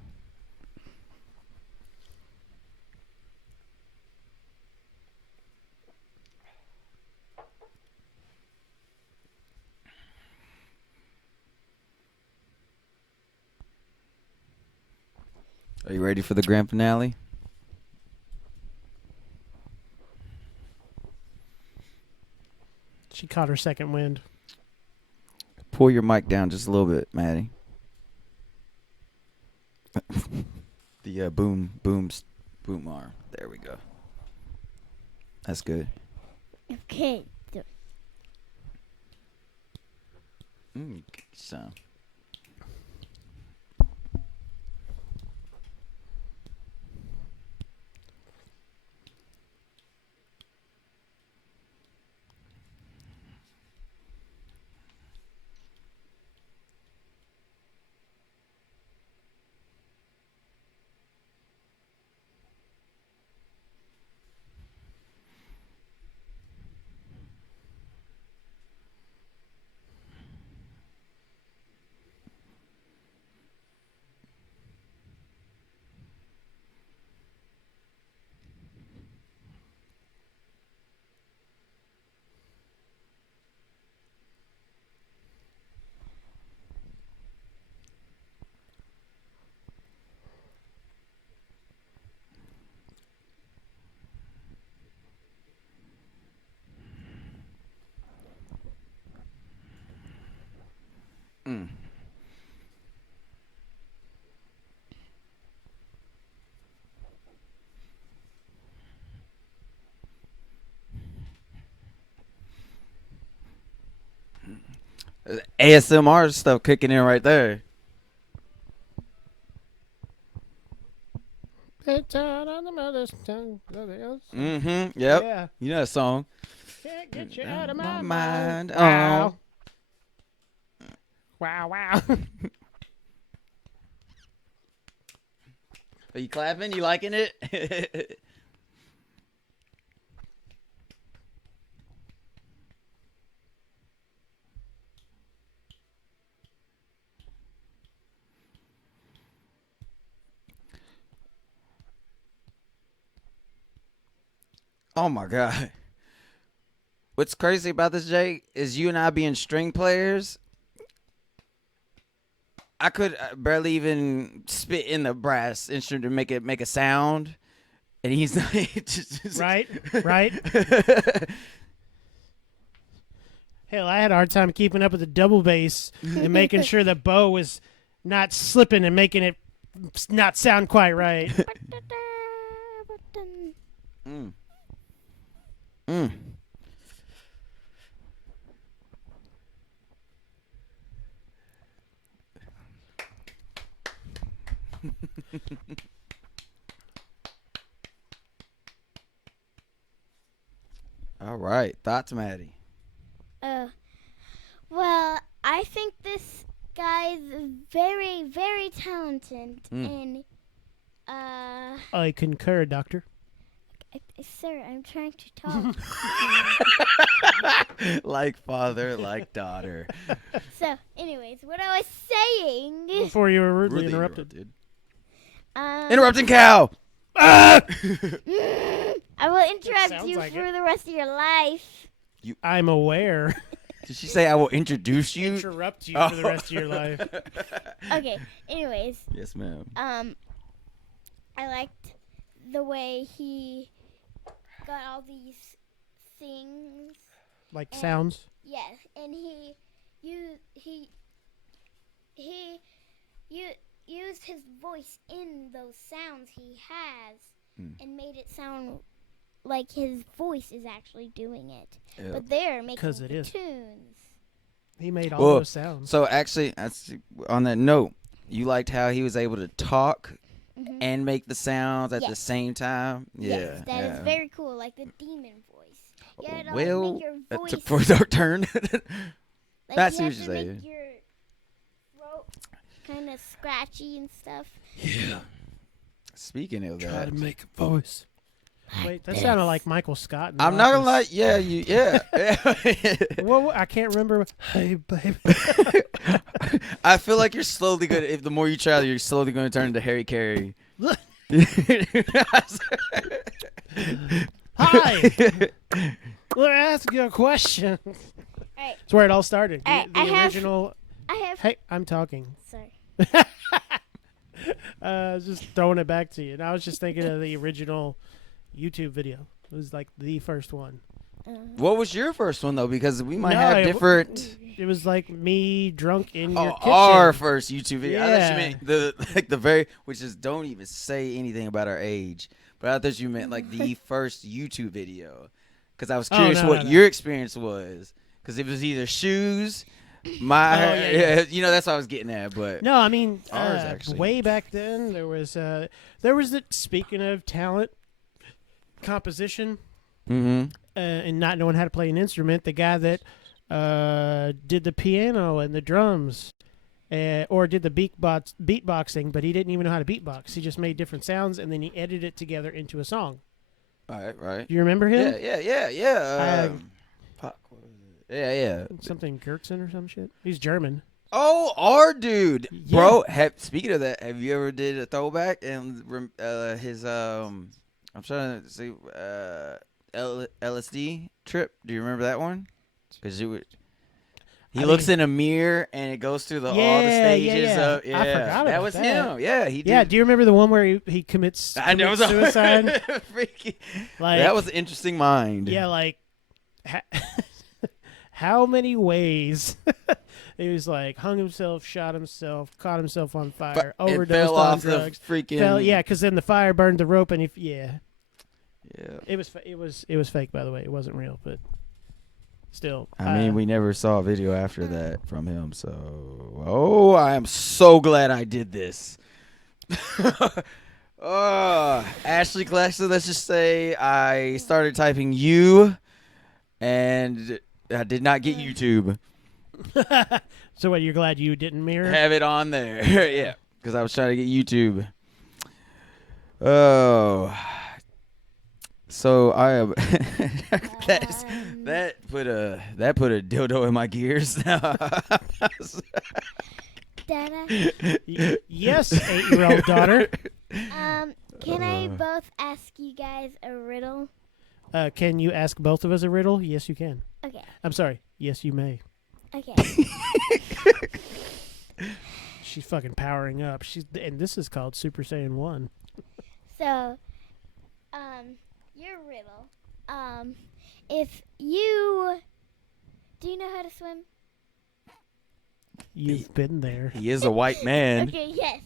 Are you ready for the grand finale? She caught her second wind. Pull your mic down just a little bit, Mattie. The boom arm. There we go. That's good. Okay. So, So. ASMR stuff kicking in right there. It's out on the mother's tongue. Yep. Yeah. You know that song. Can't get you out of My my mind. mind. Oh. Wow. Wow, wow. Are you clapping? You liking it? Oh my God. What's crazy about this, Jake, is you and I being string players. I could barely even spit in the brass instrument to make a sound, and he's not. Right, right. Hell, I had a hard time keeping up with the double bass and making sure the bow was not slipping and making it not sound quite right. Mm. Mm. All right, thoughts, Mattie. Well, I think this guy's very, very talented, and I concur, Doctor. sir, I'm trying to talk. Like father, like daughter. So, anyways, what I was saying. Before you were rudely interrupted. Interrupting cow. I will interrupt sounds you like for it. the rest of your life. I'm aware. Did she say I will introduce you? Interrupt you for the rest of your life. Okay. Anyways, Yes, ma'am. I liked the way he got all these things. Like And- sounds. Yes, and he used his voice in those sounds he has and made it sound like his voice is actually doing it. Yep. But they're making 'Cause it the is. tunes. He made all Well, those sounds. So actually, on that note, you liked how he was able to talk Mhm. and make the sounds at the Yes. same time. Yes, that is yeah. very cool, like the demon voice. You had to Well, make your that voice took for a dark turn. like I see you what have you're to saying. make your throat kind of scratchy and stuff. Yeah. Speaking of Try that, to make a voice. Wait, that sounded like Michael Scott. In The I'm not gonna lie. Office. Yeah. Well, I can't remember. Hey, baby. I feel like you're slowly gonna. If the more you try, you're slowly gonna turn into Harry Carey. Hi. Let me ask you a question. Alright, That's where it all started. The, Alright, the I have- original. I have. Hey, I'm talking. Sorry. Just throwing it back to you. And I was just thinking of the original YouTube video. It was like the first one. What was your first one though? Because we might No, have it different. It was like me drunk in your kitchen. Our first YouTube video. I thought Yeah. you meant the very, which is don't even say anything about our age. But I thought you meant like the first YouTube video. Because I was curious what your experience was. Because it was either shoes, yeah. you know, that's what I was getting at. But No, I mean, Ours, actually. way back then there was the speaking of talent, composition, and not knowing how to play an instrument. The guy that did the piano and the drums, or did the beatboxing, but he didn't even know how to beatbox. He just made different sounds and then he edited it together into a song. right. Do you remember him? Yeah. Fuck, what was it? Yeah. Something Gertzen or some shit. He's German. Oh, our dude, Yeah. bro. Speaking of that, have you ever did a throwback and his I'm trying to see LSD trip? Do you remember that one? Because he looks in a mirror and it goes through all the stages. Yeah. Yeah, I forgot that about was that. him. Yeah, he did. Yeah, do you remember the one where he commits I know it was suicide? Like, that was an interesting mind. yeah, like how many ways? He was like hung himself, shot himself, caught himself on fire, It overdosed fell on off drugs. the freaking. Yeah, because then the fire burned the rope, and Yeah. it was fake, by the way. It wasn't real, but still. I mean, we never saw a video after that from him, so I am so glad I did this. Ashley Claxton, let's just say I started typing you, and I did not get YouTube. So what? You're glad you didn't mirror? Have it on there, yeah, because I was trying to get YouTube. Oh, so I am. That put a dildo in my gears. Yes, 8-year-old daughter. Can I both ask you guys a riddle? Can you ask both of us a riddle? Yes, you can. Okay. I'm sorry. Yes, you may. Okay. She's fucking powering up. And this is called Super Saiyan 1. So, your riddle. If you do you know how to swim? You've been there. He is a white man. Okay, yes.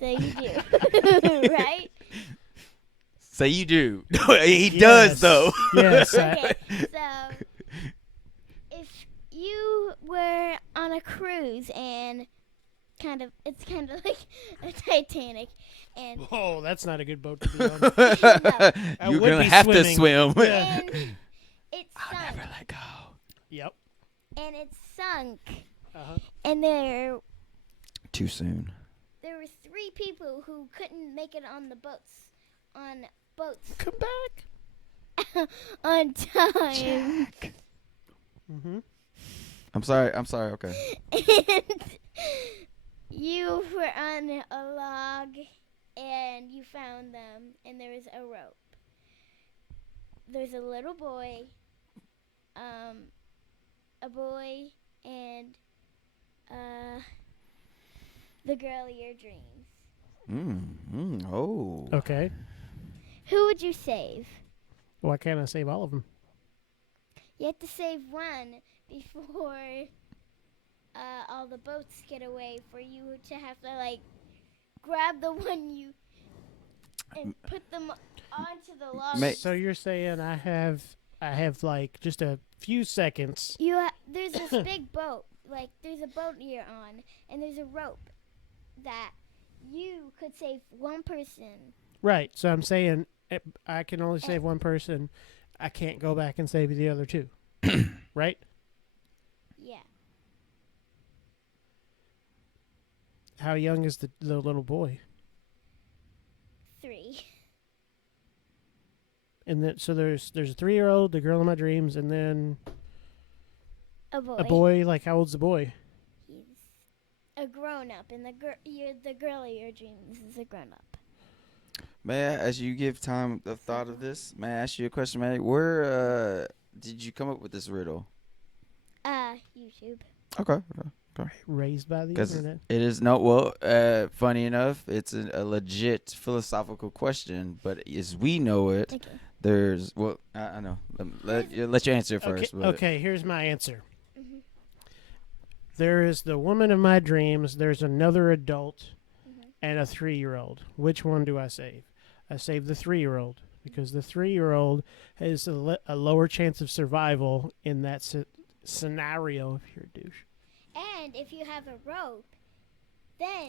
So you do. Right? Say you do. He does though. Yes. Okay. So if you were on a cruise and it's kind of like a Titanic and Whoa, that's not a good boat to be on. I You're would gonna be have swimming. to swim. Yeah. and it I'll sunk never let go. Yep. and it sunk Uh-huh. and there Too soon. were 3 people who couldn't make it on the boats Come back. on time. Mm-hmm. I'm sorry. Okay. And you were on a log and you found them and there was a rope. There's a little boy, a boy and the girl of your dreams. Oh. Okay. Who would you save? Why can't I save all of them? You have to save one before all the boats get away for you to have to like grab the one you and put them onto the log. So you're saying I have like just a few seconds. There's this big boat, like there's a boat you're on, and there's a rope that you could save one person. Right. So I'm saying I can only save one person. I can't go back and save the other 2. Right? Yeah. How young is the little boy? 3. And so there's a 3-year-old, the girl of my dreams, and then A boy. a boy. Like, how old's the boy? He's a grown up, and the girl of your dreams is a grown up. May I, as you give time of thought of this, may I ask you a question, Mattie? Where did you come up with this riddle? YouTube. Okay. Raised by the 'Cause internet. it is no. Well, funny enough, it's a legit philosophical question. But as we know it, Okay. there's well, I know. Let you answer first. Okay, but- okay, here's my answer. Mhm. There is the woman of my dreams. There's another adult Mhm. and a 3-year-old. Which one do I save? I save the 3-year-old because the 3-year-old has a lower chance of survival in that scenario if you're a douche. And if you have a rope, then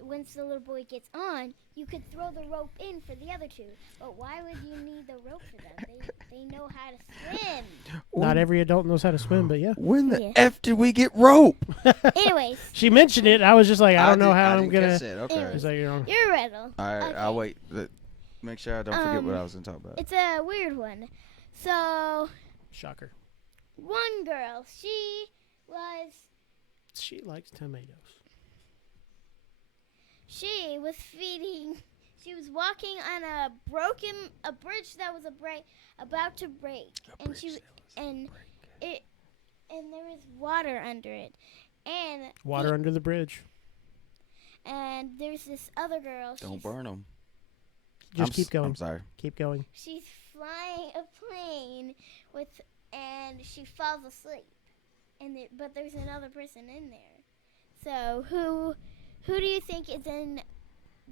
once the little boy gets on, you could throw the rope in for the other two. But why would you need the rope for them? They know how to swim. Not every adult knows how to swim, but yeah. When the Yeah. f did we get rope? Anyways, She mentioned it. I was just like, I don't know how I'm didn't gonna. catch it. Okay. Anyways. It's like, you know, you're a riddle. All right. Okay. I'll wait. Make sure I don't forget what I was gonna talk about. It's a weird one. So, shocker. one girl, she She likes tomatoes. was walking on a bridge that was about to break, and there was water under it, and Water under the bridge. and there's this other girl. Don't burn them. Just keep going. I'm sorry. Keep going. She's flying a plane and she falls asleep, but there's another person in there. So who do you think is in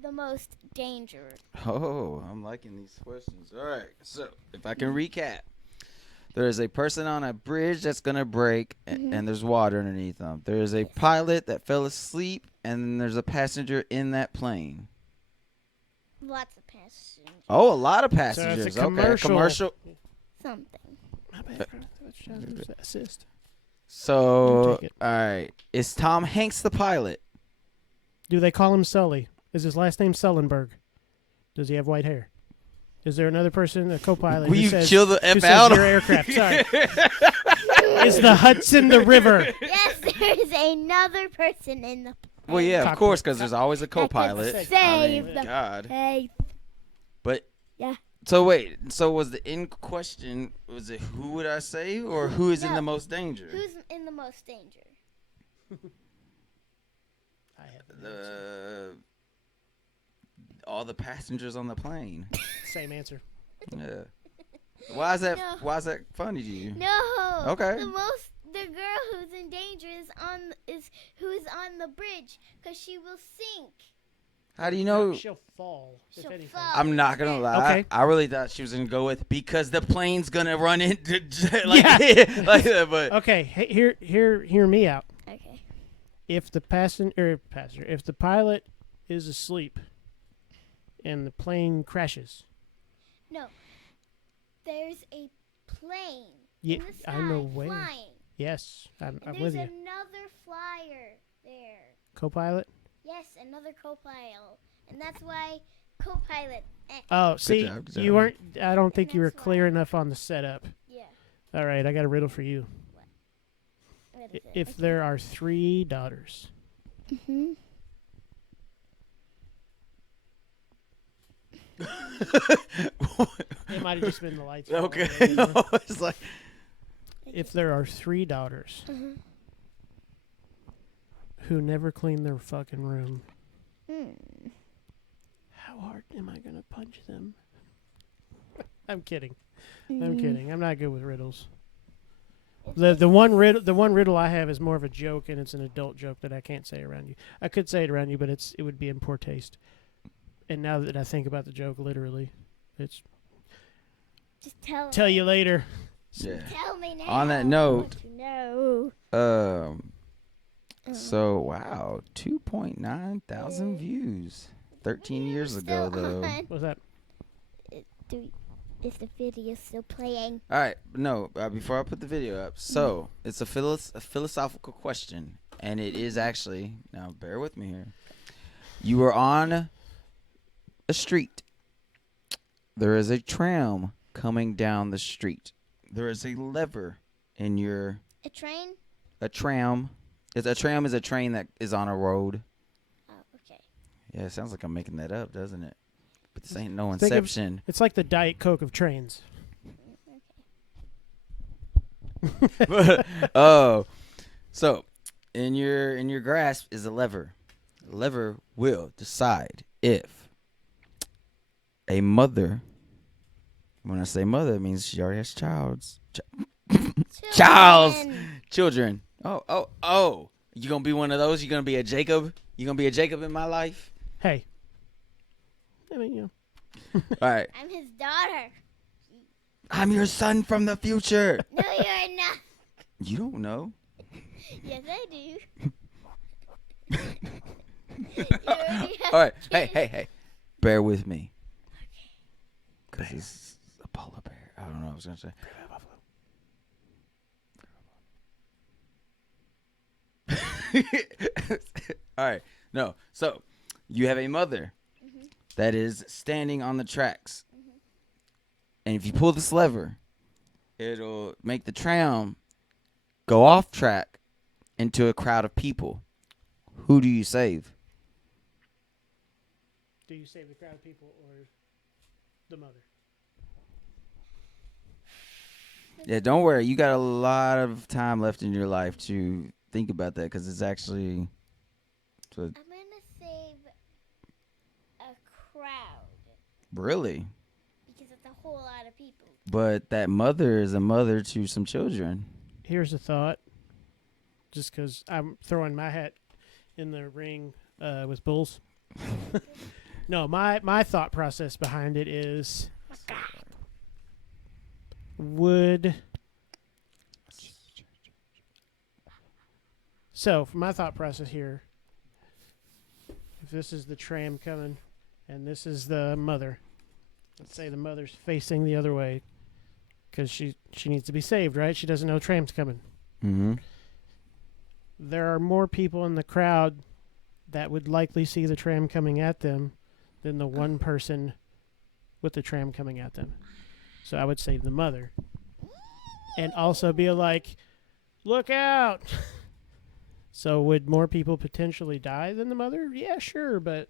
the most danger? Oh, I'm liking these questions. All right. So if I can recap, there is a person on a bridge that's gonna break, and there's water underneath them. There is a pilot that fell asleep, and then there's a passenger in that plane. Lots of passengers. Oh, a lot of So passengers. it's a commercial. Okay, commercial. Something. My bad. Assist. So, Take it. all right, is Tom Hanks the pilot? Do they call him Sully? Is his last name Sullenberg? Does he have white hair? Is there another person, a co-pilot? Will who you says, chill the who f says out? your aircraft? Sorry. Is the Hudson the river? Yes, there's another person in the Well, yeah, of Cockpit. course, because there's always a that could co-pilot. I save mean, the God. Hey, But Yeah. So wait, so was the in question? Was it who would I say, or who is in No. the most danger? who's in the most danger? I have an answer. All the passengers on the plane. Same answer. Yeah. Why is that? No. Why is that funny to you? No. Okay. The girl who's in danger is who's on the bridge because she will sink. How do you know? She'll fall. if She'll anything. fall. I'm not gonna lie. Okay. I really thought she was gonna go with because the plane's gonna run into like that. But Okay, hear me out. Okay. If the if the pilot is asleep and the plane crashes, No. There's a plane Yeah, in the sky I know where. flying. yes, I'm And with there's you. another flyer there. Co-pilot. Yes, another co-pilot. And that's why co-pilot. Oh, see, job, good you job. weren't. I don't think you were That's clear why. enough on the setup. Yeah. All right, I got a riddle for you. What is it? If there are 3 daughters, Hmm. it might have just been the lights. okay. It's like If there are 3 daughters Uh-huh. who never clean their fucking room, Hmm. how hard am I gonna punch them? I'm kidding. I'm kidding. I'm not good with riddles. The one riddle I have is more of a joke, and it's an adult joke that I can't say around you. I could say it around you, but it would be in poor taste. And now that I think about the joke, literally, it's Just tell tell me. you later. yeah. Tell me now. On that I note- want to know. So wow, 2.9 thousand views. 13 years ago though. What's that? Is the video still playing? All right, no. Before I put the video up, so it's a philosophical question, and it is actually now. Bear with me here. You are on a street. There is a tram coming down the street. There is a lever in your A train? a tram. A tram is a train that is on a road. Oh, okay. Yeah, it sounds like I'm making that up, doesn't it? But this ain't no Think of- Inception. It's like the Diet Coke of trains. Oh, So, in your grasp is a lever. The lever will decide if a mother. When I say mother, it means she already has children. Oh. You gonna be one of those? You gonna be a Jacob? You gonna be a Jacob in my life? Hey. I mean, you know. All right. I'm his daughter. I'm your son from the future. No, you're not. You don't know. Yes, I do. You already have All right. kids. Hey. Bear with me. Because it's a polar bear. I don't know what I was gonna say. All right. No. So you have a mother that is standing on the tracks. And if you pull this lever, it'll make the tram go off track into a crowd of people. Who do you save? Do you save the crowd of people or the mother? Yeah, don't worry. You got a lot of time left in your life to think about that because it's actually. I'm gonna save a crowd Really? because it's a whole lot of people. But that mother is a mother to some children. Here's a thought. Just because I'm throwing my hat in the ring with bulls. No, my thought process behind it is, would... So, for my thought process here, if this is the tram coming and this is the mother, let's say the mother's facing the other way because she needs to be saved, right? She doesn't know tram's coming. Mm-hmm. There are more people in the crowd that would likely see the tram coming at them than the one person with the tram coming at them. So I would save the mother. And also be like, look out! So would more people potentially die than the mother? Yeah, sure, but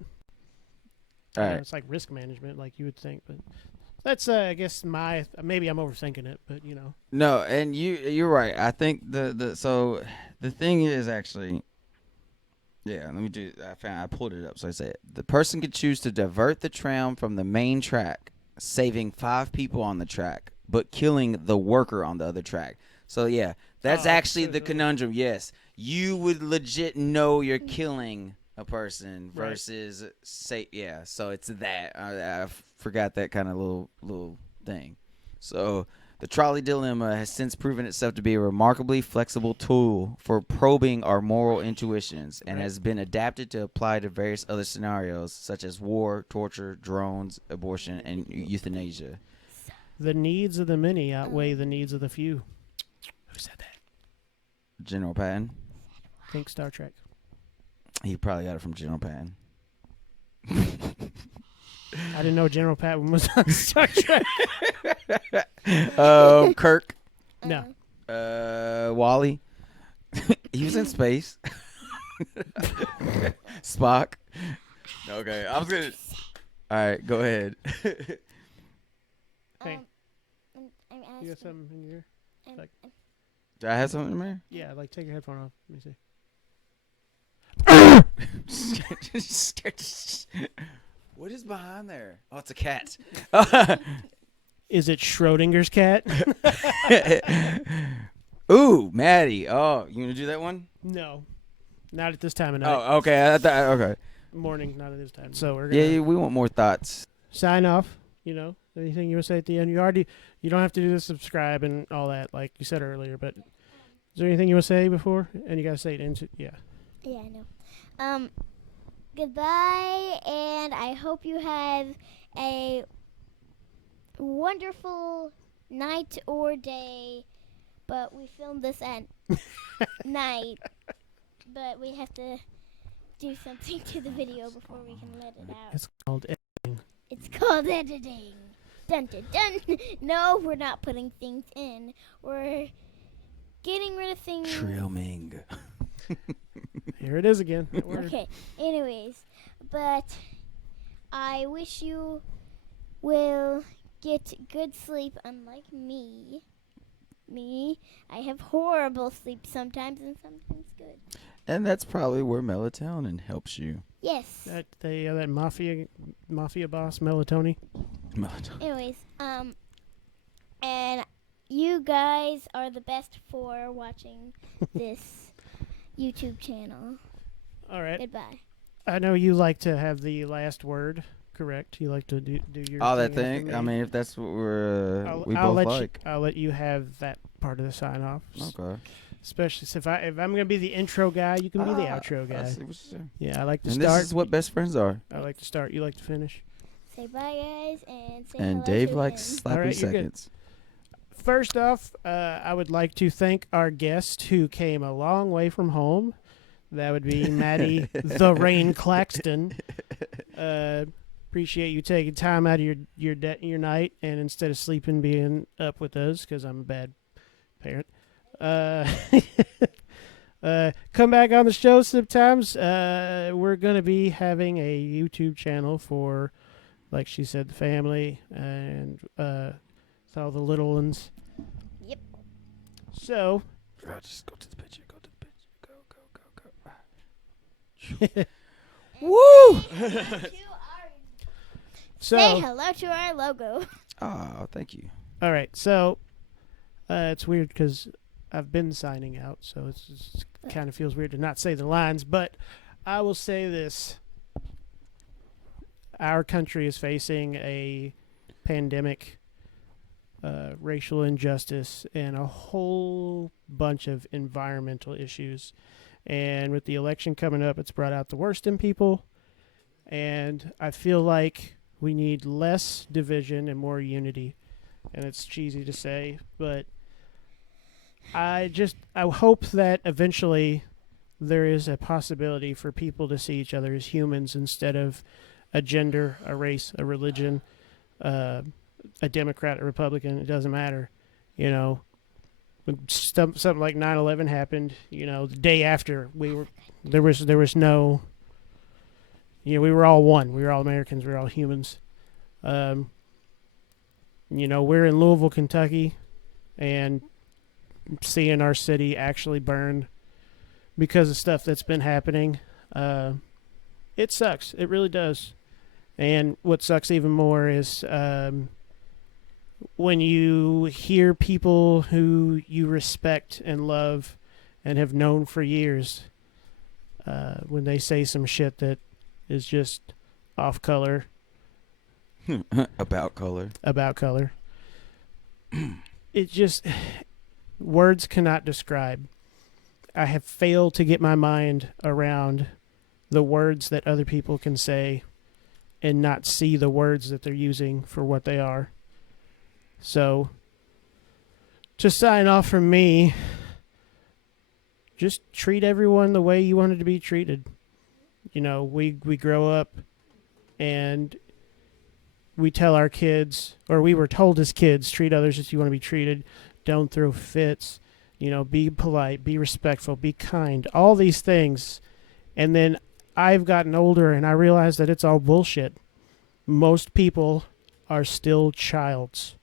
All right. it's like risk management, like you would think. But that's, I guess, maybe I'm overthinking it, but you know. No, and you're right. I think so the thing is actually, yeah. Let me do. I pulled it up. So I said the person could choose to divert the tram from the main track, saving 5 people on the track, but killing the worker on the other track. So yeah, that's actually the conundrum. Yes, you would legit know you're killing a person versus say yeah. So it's that I forgot that kind of little thing. So the trolley dilemma has since proven itself to be a remarkably flexible tool for probing our moral intuitions and has been adapted to apply to various other scenarios such as war, torture, drones, abortion, and euthanasia. The needs of the many outweigh the needs of the few. Who said that? General Patton. Think Star Trek. He probably got it from General Patton. I didn't know General Patton was on Star Trek. Kirk. No. Wally. He was in space. Spock. Okay, I was gonna. All right, go ahead. Hey. I'm asking. You got something in your ear? Do I have something in there? Yeah, like take your headphone off. Let me see. What is behind there? Oh, it's a cat. Is it Schrodinger's cat? Ooh, Mattie. Oh, you gonna do that one? No. Not at this time of night. Oh, okay. Okay. Morning, not at this time. So we're Yeah, gonna we want more thoughts. sign off. You know, anything you want to say at the end? You don't have to do the subscribe and all that, like you said earlier. But is there anything you want to say before? And you gotta say it into yeah. Yeah, I know. Goodbye, and I hope you have a wonderful night or day. But we filmed this at night, but we have to do something to the video before we can let it out. It's called editing. It's called editing. Dun dun dun. No, we're not putting things in. We're getting rid of things. Trimming. Here it is again. That word. Okay. Anyways, but I wish you will get good sleep, unlike me. me. I have horrible sleep sometimes and sometimes good. And that's probably where melatonin helps you. Yes. That mafia boss Melatonin. Melatonin. Anyways, and you guys are the best for watching this YouTube channel. All right. Goodbye. I know you like to have the last word. Correct. You like to do your All that after thing. me. I mean, if that's what we I'll both let like. I'll let you have that part of the sign off. Okay. Especially if I'm gonna be the intro guy, you can be the outro I guy. see what you're saying. Yeah, I like to And start. this is what best friends are. I like to start. You like to finish. Say bye, guys, and say And hello Dave to likes him. slappy All right, you're good. seconds. First off, I would like to thank our guest who came a long way from home. That would be Mattie the Rain Claxton. Appreciate you taking time out of your night and instead of sleeping, being up with us because I'm a bad parent. Come back on the show sometimes. We're gonna be having a YouTube channel for, like she said, the family and with all the little ones. Yep. So, Just go to the picture. Go to the picture. Go. woo! Say So, hello to our logo. Oh, thank you. all right. So, it's weird because I've been signing out, so it's kind of feels weird to not say the lines. But I will say this: our country is facing a pandemic, racial injustice, and a whole bunch of environmental issues. And with the election coming up, it's brought out the worst in people. And I feel like we need less division and more unity. And it's cheesy to say, but I hope that eventually there is a possibility for people to see each other as humans instead of a gender, a race, a religion, a Democrat, a Republican. It doesn't matter. You know, when something like 9/11 happened, you know, the day after there was no, you know, we were all one. We were all Americans. We were all humans. You know, we're in Louisville, Kentucky, and seeing our city actually burn because of stuff that's been happening, it sucks. It really does. And what sucks even more is when you hear people who you respect and love and have known for years, when they say some shit that is just off color. About color. It just, words cannot describe. I have failed to get my mind around the words that other people can say and not see the words that they're using for what they are. So, to sign off from me, just treat everyone the way you wanted to be treated. You know, we grow up and we tell our kids, or we were told as kids, treat others as you want to be treated. Don't throw fits. You know, be polite, be respectful, be kind. All these things. And then I've gotten older and I realized that it's all bullshit. Most people are still childs.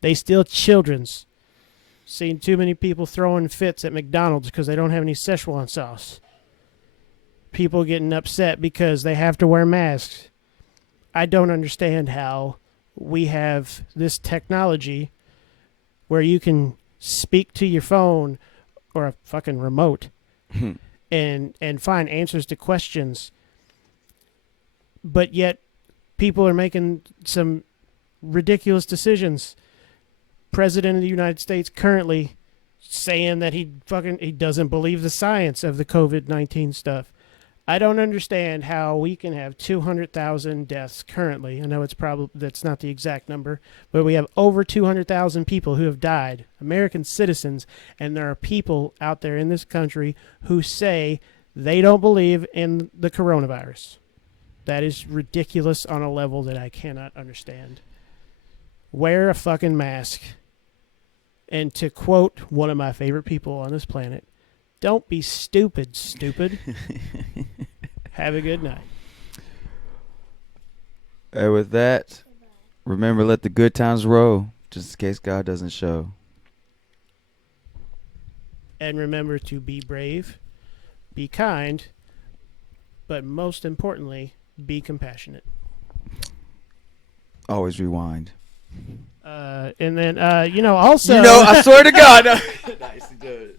They still children's. Seen too many people throwing fits at McDonald's because they don't have any Szechuan sauce. People getting upset because they have to wear masks. I don't understand how we have this technology where you can speak to your phone or a fucking remote and find answers to questions. But yet people are making some ridiculous decisions. President of the United States currently saying that he doesn't believe the science of the COVID-19 stuff. I don't understand how we can have 200,000 deaths currently. I know that's not the exact number, but we have over 200,000 people who have died, American citizens, and there are people out there in this country who say they don't believe in the coronavirus. That is ridiculous on a level that I cannot understand. Wear a fucking mask. And to quote one of my favorite people on this planet, don't be stupid, stupid. Have a good night. And with that, remember, let the good times roll, just in case God doesn't show. And remember to be brave, be kind, but most importantly, be compassionate. Always rewind. And then, also. I swear to God. Nice, dude.